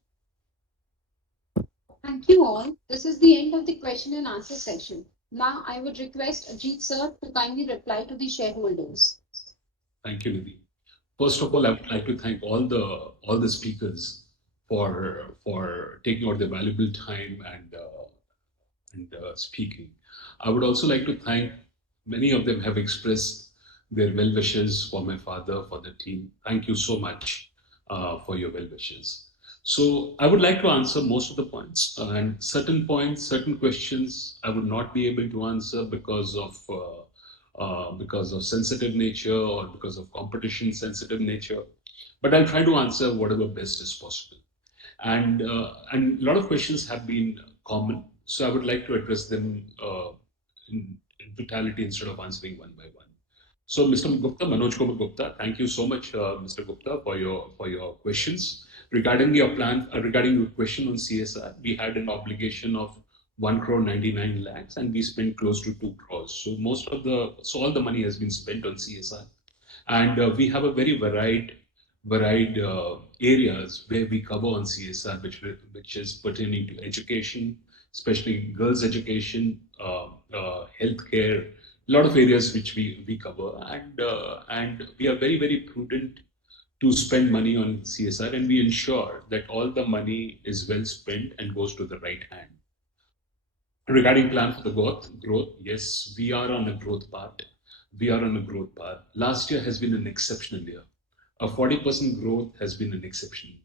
Thank you all. This is the end of the question and answer session. Now I would request Ajit sir to kindly reply to the shareholders. Thank you, Nidhi. First of all, I would like to thank all the speakers for taking out their valuable time and speaking. I would also like to thank, many of them have expressed their well wishes for my father, for the team. Thank you so much for your well wishes. So I would like to answer most of the points, and certain points, certain questions I would not be able to answer because of sensitive nature or because of competition sensitive nature. But I'll try to answer whatever best is possible. And a lot of questions have been common, so I would like to address them in totality instead of answering one by one. So, Mr. Gupta, Manoj Kumar Gupta, thank you so much, Mr. Gupta, for your questions. Regarding your plan, regarding your question on CSR, we had an obligation of 1 crore 99 lakhs, and we spent close to 2 crores. So all the money has been spent on CSR, and we have a very varied areas where we cover on CSR, which is pertaining to education, especially girls' education, healthcare, a lot of areas which we cover, and we are very, very prudent to spend money on CSR, and we ensure that all the money is well spent and goes to the right hand. Regarding plan for the growth, yes, we are on a growth path. We are on a growth path. Last year has been an exceptional year. A 40% growth has been an exception.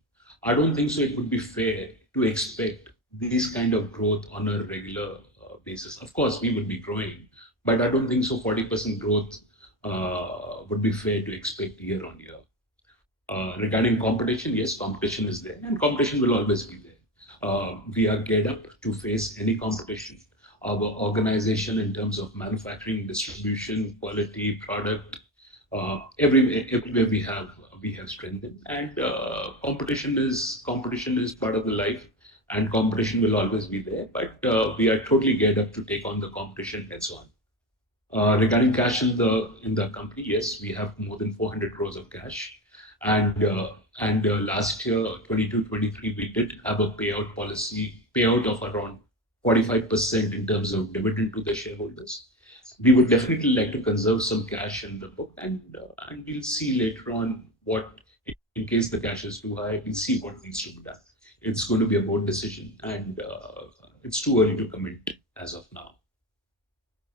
I don't think so it would be fair to expect these kind of growth on a regular basis. Of course, we would be growing, but I don't think so 40% growth would be fair to expect year on year. Regarding competition, yes, competition is there and competition will always be there. We are geared up to face any competition. Our organization in terms of manufacturing, distribution, quality, product, everywhere we have strengthened, and competition is part of the life, and competition will always be there. But we are totally geared up to take on the competition heads on. Regarding cash in the company, yes, we have more than 400 crores of cash, and last year 22-23 we did have a payout of around 45% in terms of dividend to the shareholders. We would definitely like to conserve some cash in the book, and we'll see later on what, in case the cash is too high, we'll see what needs to be done. It's going to be a board decision, and it's too early to commit as of now.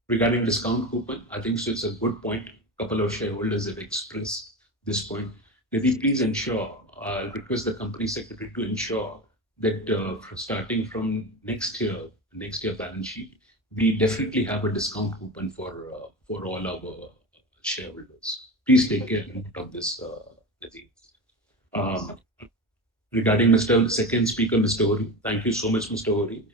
Regarding discount coupon, I think so it's a good point. A couple of shareholders have expressed this point. Nidhi, please ensure, I'll request the company secretary to ensure that starting from next year balance sheet, we definitely have a discount coupon for all our shareholders. Please take care of this, Nidhi. Regarding Mr. Second Speaker, Mr. Hori, thank you so much, Mr. Hori.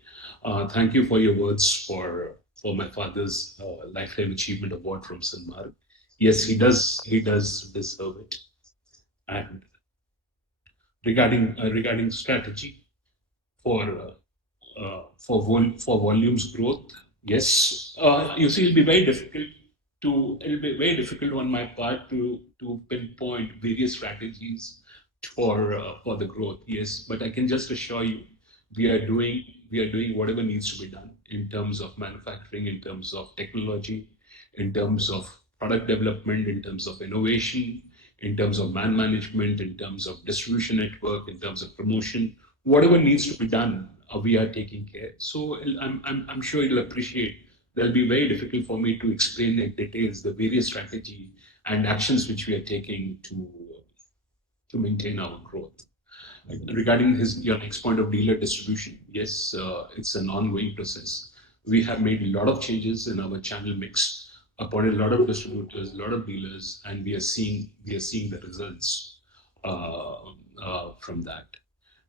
Thank you for your words for my father's lifetime achievement award from Sanmarg. Yes, he does deserve it. And regarding strategy for volumes growth, yes, you see, it'll be very difficult on my part to pinpoint various strategies for the growth. Yes, but I can just assure you, we are doing whatever needs to be done in terms of manufacturing, in terms of technology, in terms of product development, in terms of innovation, in terms of man management, in terms of distribution network, in terms of promotion. Whatever needs to be done, we are taking care. So I'm sure you'll appreciate that'll be very difficult for me to explain in details the various strategy and actions which we are taking to maintain our growth. Regarding your next point of dealer distribution, yes, it's an ongoing process. We have made a lot of changes in our channel mix, appointed a lot of distributors, a lot of dealers, and we are seeing the results from that.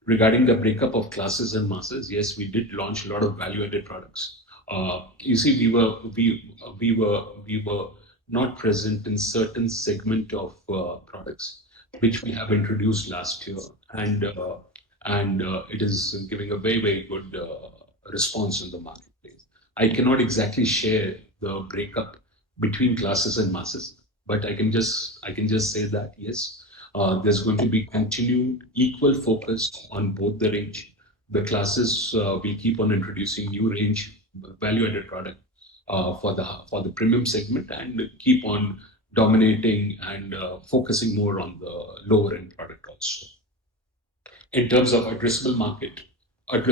Regarding the breakup of classes and masses, yes, we did launch a lot of value-added products. You see, we were not present in certain segment of products which we have introduced last year, and it is giving a very good response in the marketplace. I cannot exactly share the breakup between classes and masses, but I can just say that yes, there's going to be continued equal focus on both the range. The classes will keep on introducing new range, value-added product for the premium segment, and keep on dominating and focusing more on the lower end product also. In terms of addressable market, if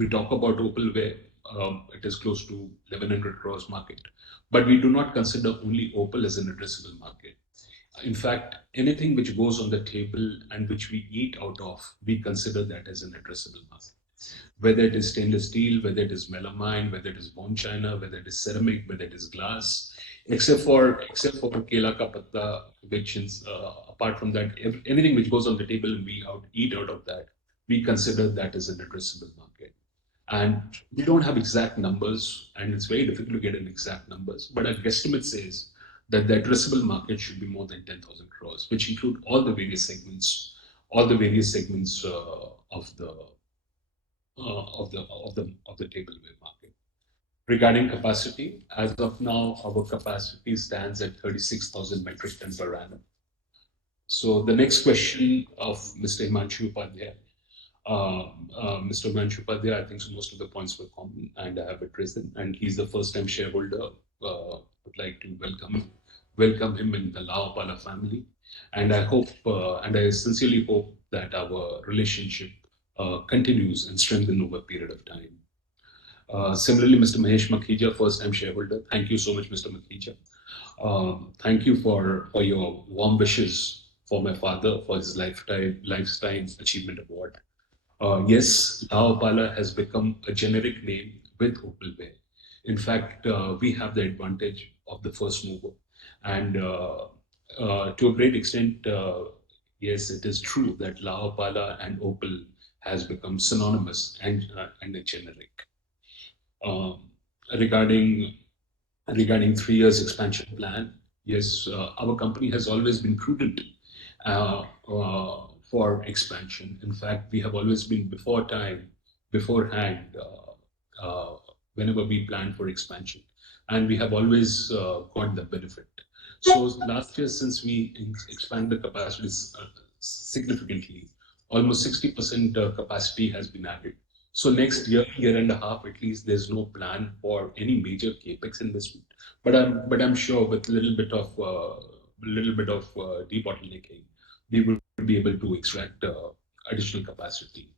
we talk about opalware, it is close to 1100 crores market, but we do not consider only opal as an addressable market. In fact, anything which goes on the table and which we eat out of, we consider that as an addressable market. Whether it is stainless steel, whether it is melamine, whether it is bone china, whether it is ceramic, whether it is glass, except for kela ka patta, which is apart from that, anything which goes on the table and we eat out of that, we consider that as an addressable market. And we don't have exact numbers, and it's very difficult to get an exact numbers, but our guesstimate says that the addressable market should be more than 10,000 crores, which include all the various segments of the tableware market. Regarding capacity, as of now, our capacity stands at 36,000 metric ton per annum. So the next question of Mr. Himanshu Upadhyay. Mr. Himanshu Upadhyay, I think so most of the points were common, and I have addressed them, and he's the first time shareholder. Would like to welcome him in the OPALA family, and I hope and I sincerely hope that our relationship continues and strengthen over a period of time. Similarly, Mr. Mahesh Makhija, first-time shareholder. Thank you so much, Mr. Makhija. Thank you for your warm wishes for my father for his lifetime achievement award. Yes, OPALA has become a generic name with Opalware. In fact, we have the advantage of the first mover, and to a great extent, yes, it is true that OPALA and Opal has become synonymous and a generic. Um, regarding regarding 3 years expansion plan, yes, our company has always been prudent for expansion. In fact, we have always been beforehand, whenever we plan for expansion, and we have always got the benefit. So last year, since we expanded the capacities significantly, almost 60% capacity has been added. So next year and a half at least, there's no plan for any major capex investment. But I'm sure with a little bit of debottlenecking, we will be able to extract additional capacity.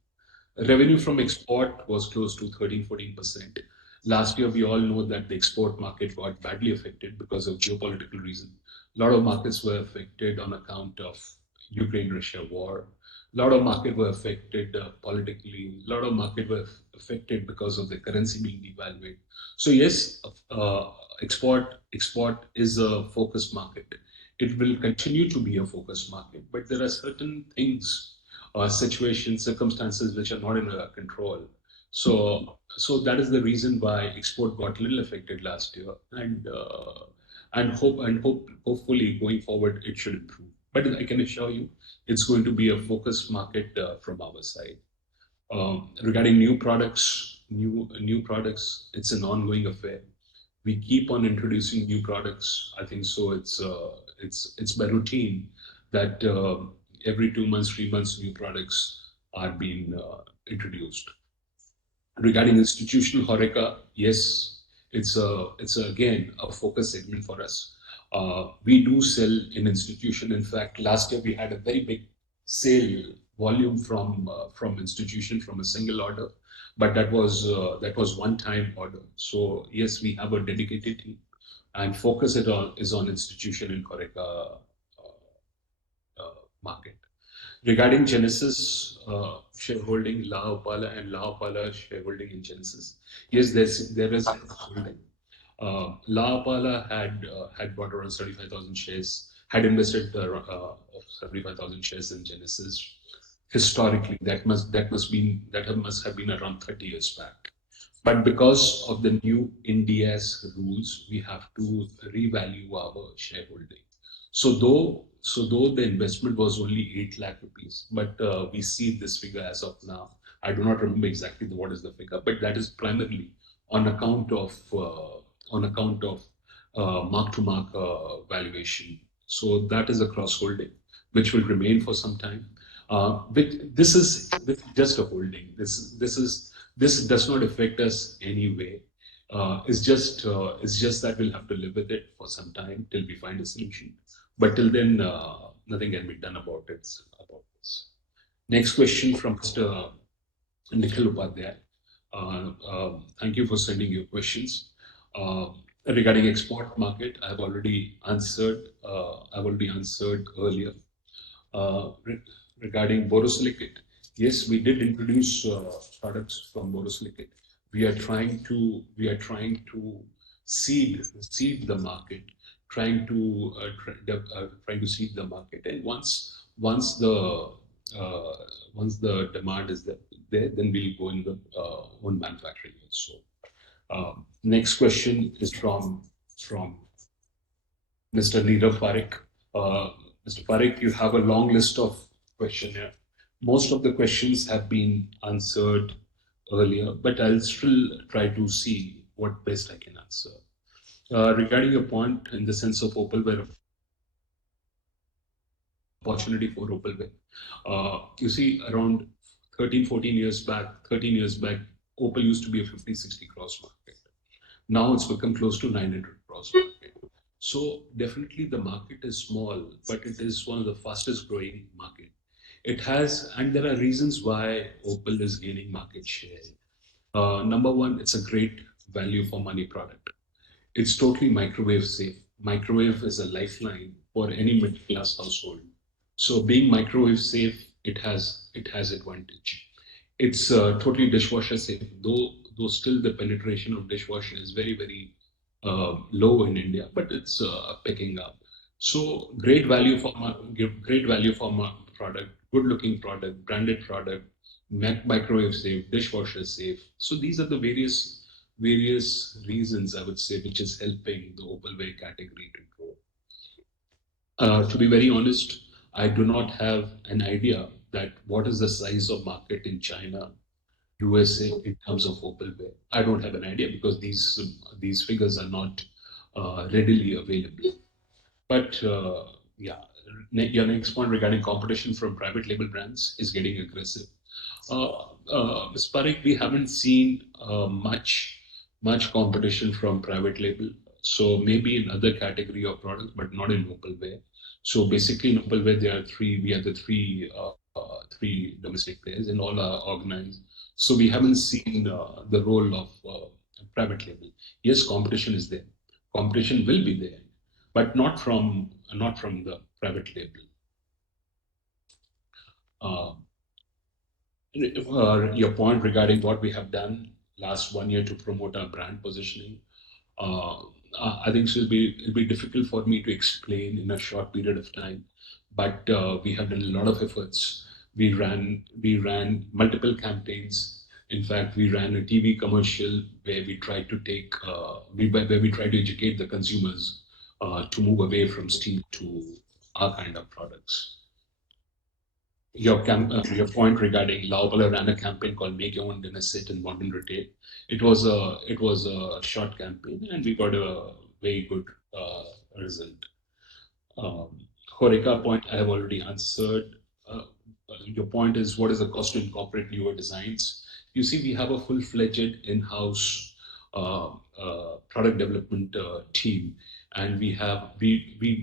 Revenue from export was close to 13-14%. Last year, we all know that the export market got badly affected because of geopolitical reasons. A lot of markets were affected on account of Ukraine-Russia war. A lot of markets were affected politically. A lot of markets were affected because of the currency being devalued. So yes, export is a focused market. It will continue to be a focused market, but there are certain things, situations, circumstances which are not in our control. So that is the reason why export got a little affected last year, and hopefully going forward it should improve. But I can assure you, it's going to be a focused market from our side. Regarding new products, it's an ongoing affair. We keep on introducing new products. I think so. It's by routine that every 2 months, 3 months, new products are being introduced. Regarding institutional Horeca, yes, it's again a focus segment for us. We do sell in institution. In fact, last year we had a very big sale volume from institution from a single order, but that was one-time order. So yes, we have a dedicated team, and focus is on institution and Horeca market. Regarding Genesis shareholding, OPALA and OPALA shareholding in Genesis, yes, there is holding. OPALA had bought around 75,000 shares, had invested 75,000 shares in Genesis. Historically, that must have been around 30 years back. But because of the new India's rules, we have to revalue our shareholding. So though the investment was only 8 lakh rupees, but we see this figure as of now. I do not remember exactly what is the figure, but that is primarily on account of mark-to-market valuation. So that is a cross-holding, which will remain for some time. This is just a holding. This does not affect us anyway. It's just that we'll have to live with it for some time till we find a solution. But till then, nothing can be done about this. Next question from Mr. Nikhil Upadhyay. Thank you for sending your questions. Regarding export market, I've already answered earlier. Regarding borosilicate, yes, we did introduce products from borosilicate. We are trying to seed the market, trying to seed the market, and once the demand is there, then we'll go in the own manufacturing also. Next question is from Mr. Neerav Parekh. Mr. Parekh, you have a long list of questions here. Most of the questions have been answered earlier, but I'll still try to see what best I can answer. Regarding your point in the sense of opalware, opportunity for opalware, you see, around 13 years back, opal used to be a 50-60 crores market. Now it's become close to 900 crores market. So definitely the market is small, but it is one of the fastest growing market. It has, and there are reasons why opal is gaining market share. Number one, it's a great value for money product. It's totally microwave safe. Microwave is a lifeline for any middle class household. So being microwave safe, it has advantage. It's totally dishwasher safe, though still the penetration of dishwasher is very low in India, but it's picking up. So great value for my product, good looking product, branded product, microwave safe, dishwasher safe. So these are the various reasons I would say which is helping the opalware category to grow. To be very honest, I do not have an idea that what is the size of market in China, USA in terms of opalware. I don't have an idea because these figures are not readily available. But yeah, your next point regarding competition from private label brands is getting aggressive. Ms. Parekh, we haven't seen much competition from private label. So maybe in other category of products, but not in opalware. So basically, in opalware, there are three. We are the three domestic players, and all are organized. So we haven't seen the role of private label. Yes, competition is there. Competition will be there, but not from the private label. Uh, your point regarding what we have done last 1 year to promote our brand positioning, uh, I think it'll be difficult for me to explain in a short period of time. But we have done a lot of efforts. We ran multiple campaigns. In fact, we ran a TV commercial where we tried to where we tried to educate the consumers to move away from steel to our kind of products. Your point regarding Laopala ran a campaign called "Make Your Own Dinner Set in Modern Retail." It was a short campaign, and we got a very good result. Um, Horika point I have already answered. Your point is what is the cost to incorporate newer designs? You see, we have a full-fledged in-house product development team, and we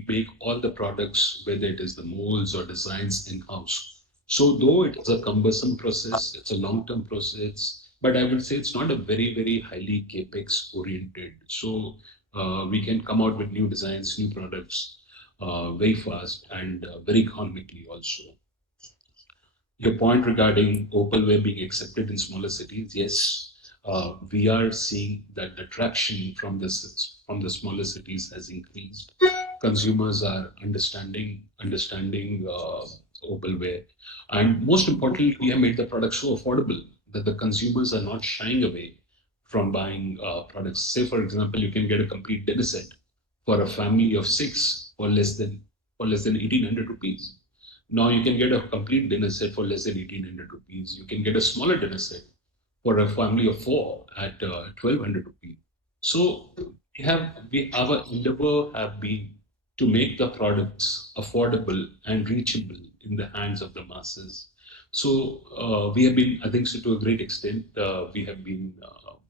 make all the products, whether it is the molds or designs in-house. So though it is a cumbersome process, it's a long-term process, but I would say it's not a very highly capex oriented. So we can come out with new designs, new products very fast and very economically also. Your point regarding opalware being accepted in smaller cities, yes, we are seeing that the traction from the smaller cities has increased. Consumers are understanding opalware, and most importantly, we have made the product so affordable that the consumers are not shying away from buying products. Say, for example, you can get a complete dinner set for a family of six for less than 1,800 rupees. Now you can get a complete dinner set for less than 1,800 rupees. You can get a smaller dinner set for a family of four at 1,200 rupees. So our endeavor have been to make the products affordable and reachable in the hands of the masses. So we have been, I think, so to a great extent, we have been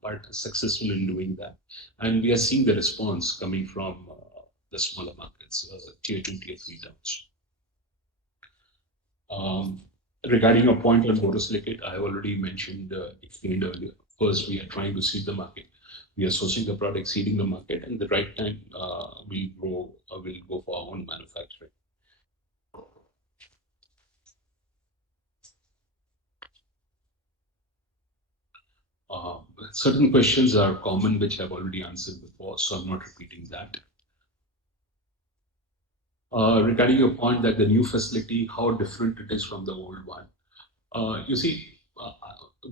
quite successful in doing that, and we are seeing the response coming from the smaller markets, tier two, tier three towns. Regarding your point on borosilicate, I have already explained earlier. First, we are trying to seed the market. We are sourcing the product, seeding the market, and the right time we'll go for our own manufacturing. Certain questions are common, which I've already answered before, so I'm not repeating that. Regarding your point that the new facility, how different it is from the old one. You see,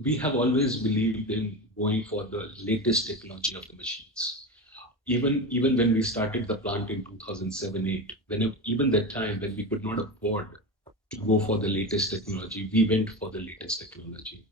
we have always believed in going for the latest technology of the machines. Even when we started the plant in 2007-8, even that time when we could not afford to go for the latest technology, we went for the latest technology.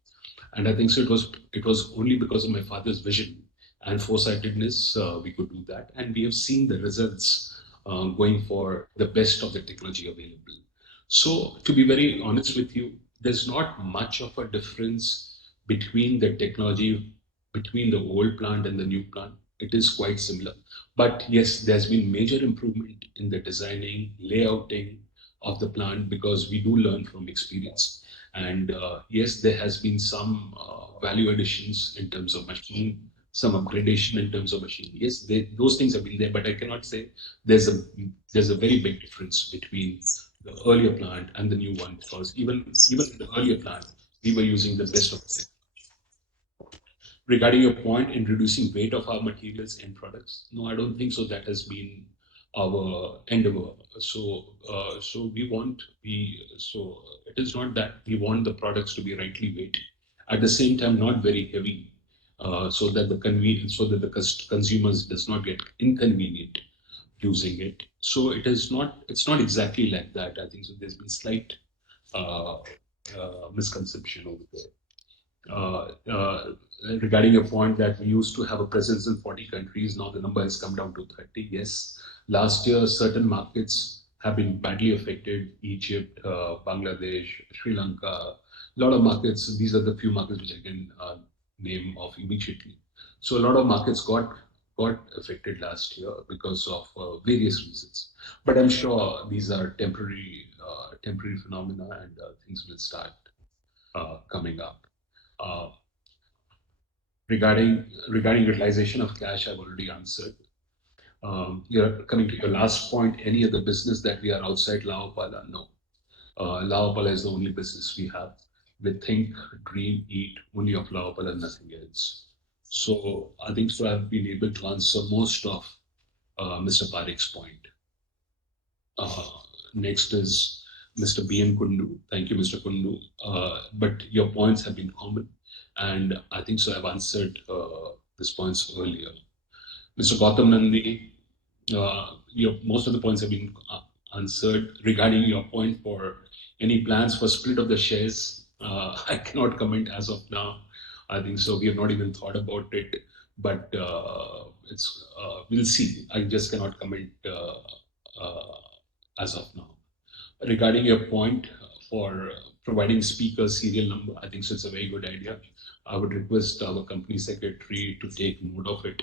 And I think so it was only because of my father's vision and foresightedness we could do that. And we have seen the results going for the best of the technology available. So to be very honest with you, there's not much of a difference between the technology between the old plant and the new plant. It is quite similar. But yes, there's been major improvement in the designing, layouting, of the plant, because we do learn from experience. And yes, there has been some value additions in terms of machine, some upgradation in terms of machine. Yes, those things have been there, but I cannot say there's a very big difference between the earlier plant and the new one, because even in the earlier plant, we were using the best of it. Regarding your point in reducing weight of our materials and products, no, I don't think so. That has been our endeavor. So it is not that we want the products to be rightly weighted. At the same time, not very heavy, so that the consumers does not get inconvenient using it. So it's not exactly like that. I think so. There's been slight uh, misconception over there. Regarding your point that we used to have a presence in 40 countries, now the number has come down to 30. Yes, last year certain markets have been badly affected: Egypt, Bangladesh, Sri Lanka. A lot of markets. These are the few markets which I can name off immediately. So a lot of markets got affected last year because of various reasons. But I'm sure these are temporary phenomena, and things will start coming up. Uh, regarding utilization of cash, I've already answered. You're coming to your last point. Any other business that we are outside La OPALA? No. La OPALA is the only business we have. We think, dream, eat only of La OPALA, nothing else. So I think so. I've been able to answer most of Mr. Parikh's point. Next is Mr. B.N. Kundu. Thank you, Mr. Kundu. But your points have been common, and I think so. I've answered these points earlier. Mr. Gautam Nandi, most of the points have been answered. Regarding your point for any plans for split of the shares, I cannot comment as of now. I think so. We have not even thought about it, but we'll see. I just cannot comment as of now. Regarding your point for providing speaker serial number, I think so it's a very good idea. I would request our company secretary to take note of it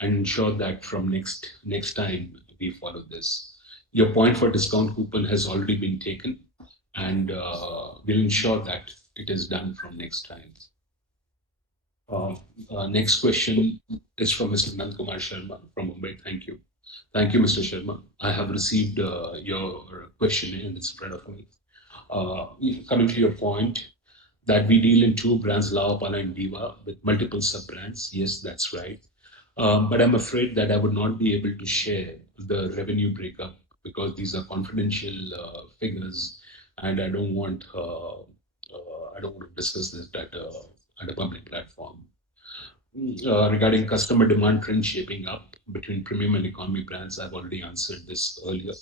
and ensure that from next time we follow this. Your point for discount coupon has already been taken, and we'll ensure that it is done from next time. Next question is from Mr. Nandkumar Sharma from Mumbai. Thank you. Thank you, Mr. Sharma. I have received your question and it's in front of me. Coming to your point that we deal in two brands, La OPALA and Diva, with multiple sub-brands. Yes, that's right. But I'm afraid that I would not be able to share the revenue breakup because these are confidential figures, and I don't want to discuss this at a public platform. Regarding customer demand trend shaping up between premium and economy brands, I've already answered this earlier.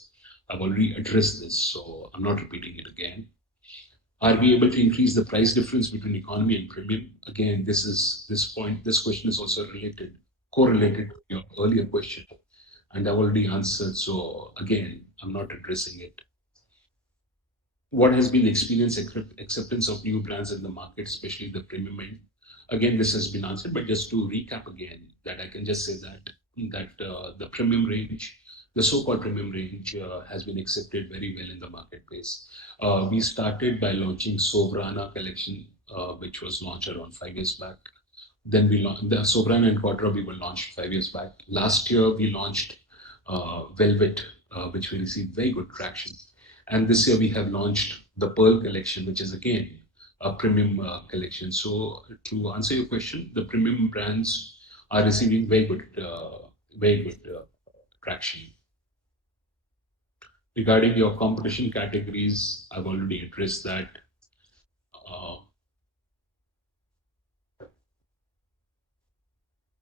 I've already addressed this, so I'm not repeating it again. Are we able to increase the price difference between economy and premium? Again, this question is also correlated to your earlier question, and I've already answered. So again, I'm not addressing it. What has been the experience acceptance of new brands in the market, especially the premium end? Again, this has been answered, but just to recap again, that I can just say that the premium range, the so-called premium range, has been accepted very well in the marketplace. We started by launching Sovrana collection, which was launched around 5 years back. Then the Sovrana and Quadra we were launched 5 years back. Last year we launched Velvet, which we received very good traction. And this year we have launched the Pearl collection, which is again a premium collection. So to answer your question, the premium brands are receiving very good traction. Regarding your competition categories, I've already addressed that.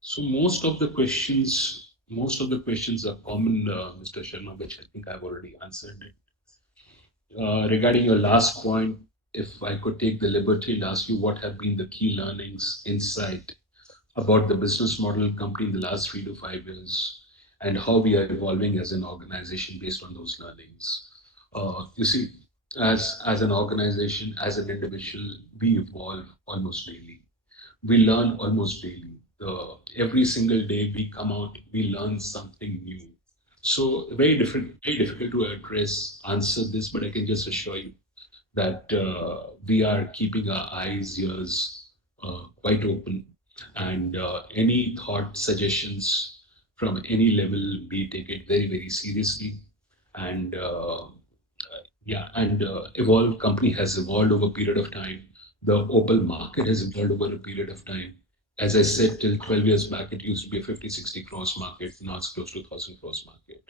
So most of the questions are common, Mr. Sharma, which I think I've already answered it. Regarding your last point, if I could take the liberty and ask you what have been the key learnings, insight about the business model company in the last 3 to 5 years, and how we are evolving as an organization based on those learnings. You see, as an organization, as an individual, we evolve almost daily. We learn almost daily. Every single day we come out, we learn something new. So very difficult to answer this, but I can just assure you that we are keeping our eyes, ears quite open, and any thought, suggestions from any level, we take it very seriously, and yeah, and evolve company has evolved over a period of time. The opal market has evolved over a period of time. As I said, till 12 years back, it used to be a 50-60 crores market. Now it's close to 1,000 crores market.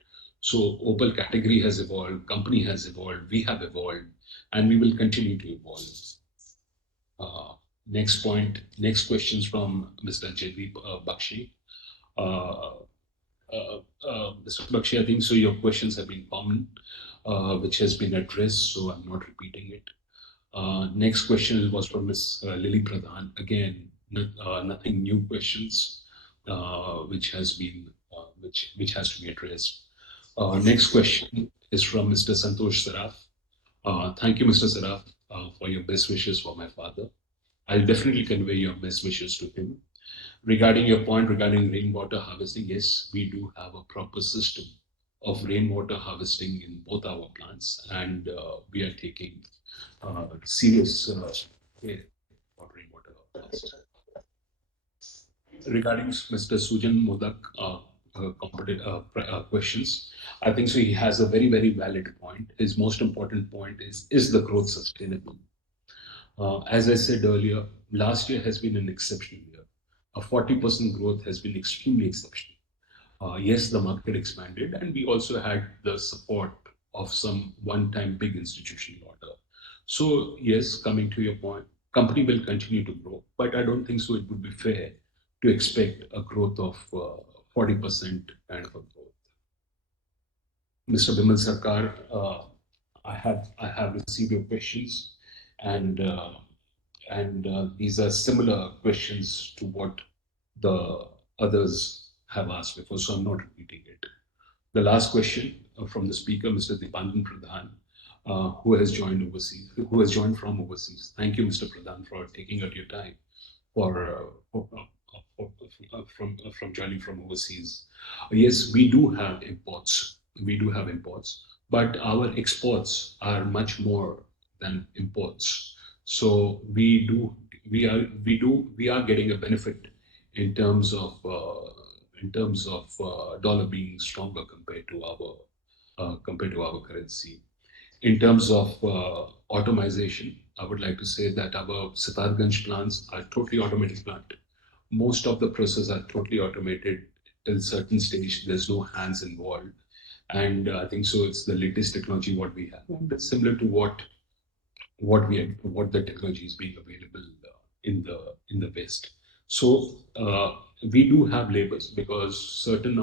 So opal category has evolved, company has evolved, we have evolved, and we will continue to evolve. Next questions from Mr. Jaideep Bakshi. Mr. Bakshi, I think so. Your questions have been common, which has been addressed, so I'm not repeating it. Next question was from Ms. Lily Pradhan. Again, nothing new questions, which has to be addressed. Next question is from Mr. Santosh Saraf. Thank you, Mr. Saraf, for your best wishes for my father. I'll definitely convey your best wishes to him. Regarding your point regarding rainwater harvesting, yes, we do have a proper system of rainwater harvesting in both our plants, and we are taking serious care about rainwater harvesting. Regarding Mr. Sujan Modak questions, I think so. He has a very valid point. His most important point is the growth sustainable? As I said earlier, last year has been an exceptional year. A 40% growth has been extremely exceptional. Yes, the market expanded, and we also had the support of some one-time big institutional order. So yes, coming to your point, company will continue to grow, but I don't think so it would be fair to expect a growth of 40% kind of a growth. Mr. Bimal Sarkar, I have received your questions, and these are similar questions to what the others have asked before, so I'm not repeating it. The last question from the speaker, Mr. Dipanjan Pradhan, who has joined from overseas. Thank you, Mr. Pradhan, for taking out your time from joining from overseas. Yes, we do have imports. But our exports are much more than imports. So we are getting a benefit in terms of dollar being stronger compared to our currency. In terms of automation, I would like to say that our Sitarganj plants are totally automated plant. Most of the processes are totally automated. Till certain stage, there's no hands involved, and I think so. It's the latest technology what we have, and it's similar to what the technology is being available in the West. So we do have labors because certain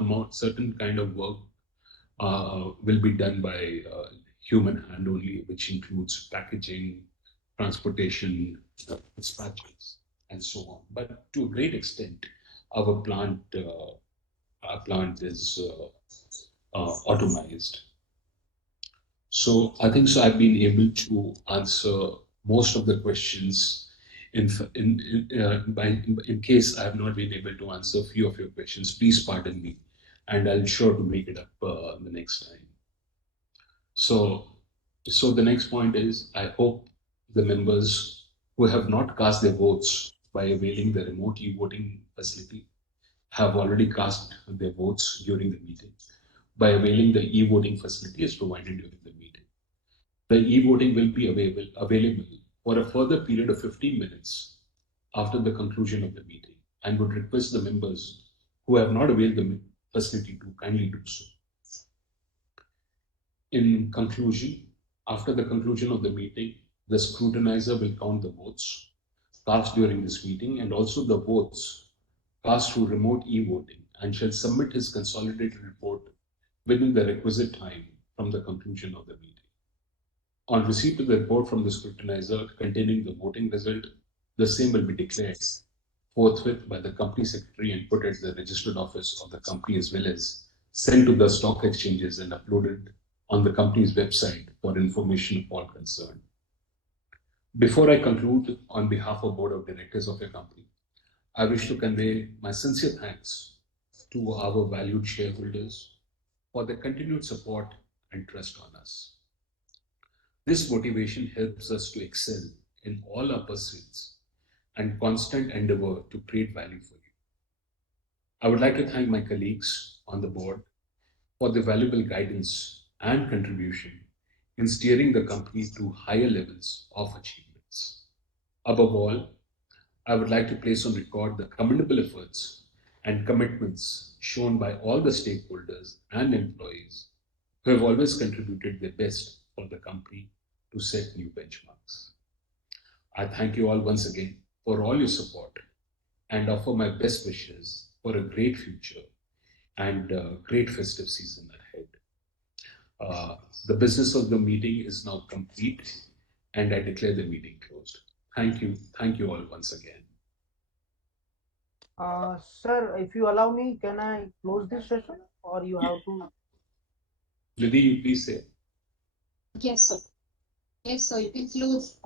kind of work will be done by human hand only, which includes packaging, transportation, dispatches, and so on. But to a great extent, our plant is automized. So I think so. I've been able to answer most of the questions. In case I have not been able to answer a few of your questions, please pardon me, and I'll sure to make it up the next time. So the next point is, I hope the members who have not cast their votes by availing the remote e-voting facility have already cast their votes during the meeting by availing the e-voting facility as provided during the meeting. The e-voting will be available for a further period of 15 minutes after the conclusion of the meeting, and would request the members who have not availed the facility to kindly do so. In conclusion, after the conclusion of the meeting, the scrutinizer will count the votes cast during this meeting and also the votes cast through remote e-voting, and shall submit his consolidated report within the requisite time from the conclusion of the meeting. On receipt of the report from the scrutinizer containing the voting result, the same will be declared forthwith by the company secretary and put at the registered office of the company, as well as sent to the stock exchanges and uploaded on the company's website for information of all concerned. Before I conclude, on behalf of Board of Directors of your company, I wish to convey my sincere thanks to our valued shareholders, for their continued support and trust on us. This motivation helps us to excel in all our pursuits and constant endeavor to create value for you. I would like to thank my colleagues on the board for their valuable guidance and contribution in steering the company to higher levels of achievements. Above all, I would like to place on record the commendable efforts and commitments shown by all the stakeholders and employees who have always contributed their best for the company to set new benchmarks. I thank you all once again for all your support and offer my best wishes for a great future and a great festive season ahead. The business of the meeting is now complete and I declare the meeting closed. Thank you. Thank you all once again. Sir, if you allow me, can I close this session or you have to? Lily, you please say. Yes, sir. Yes, sir. You can close.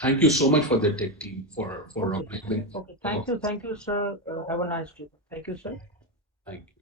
Thank you so much for the tech team for Okay. Okay. Thank you, sir. Have a nice day. Thank you, sir. Thank you.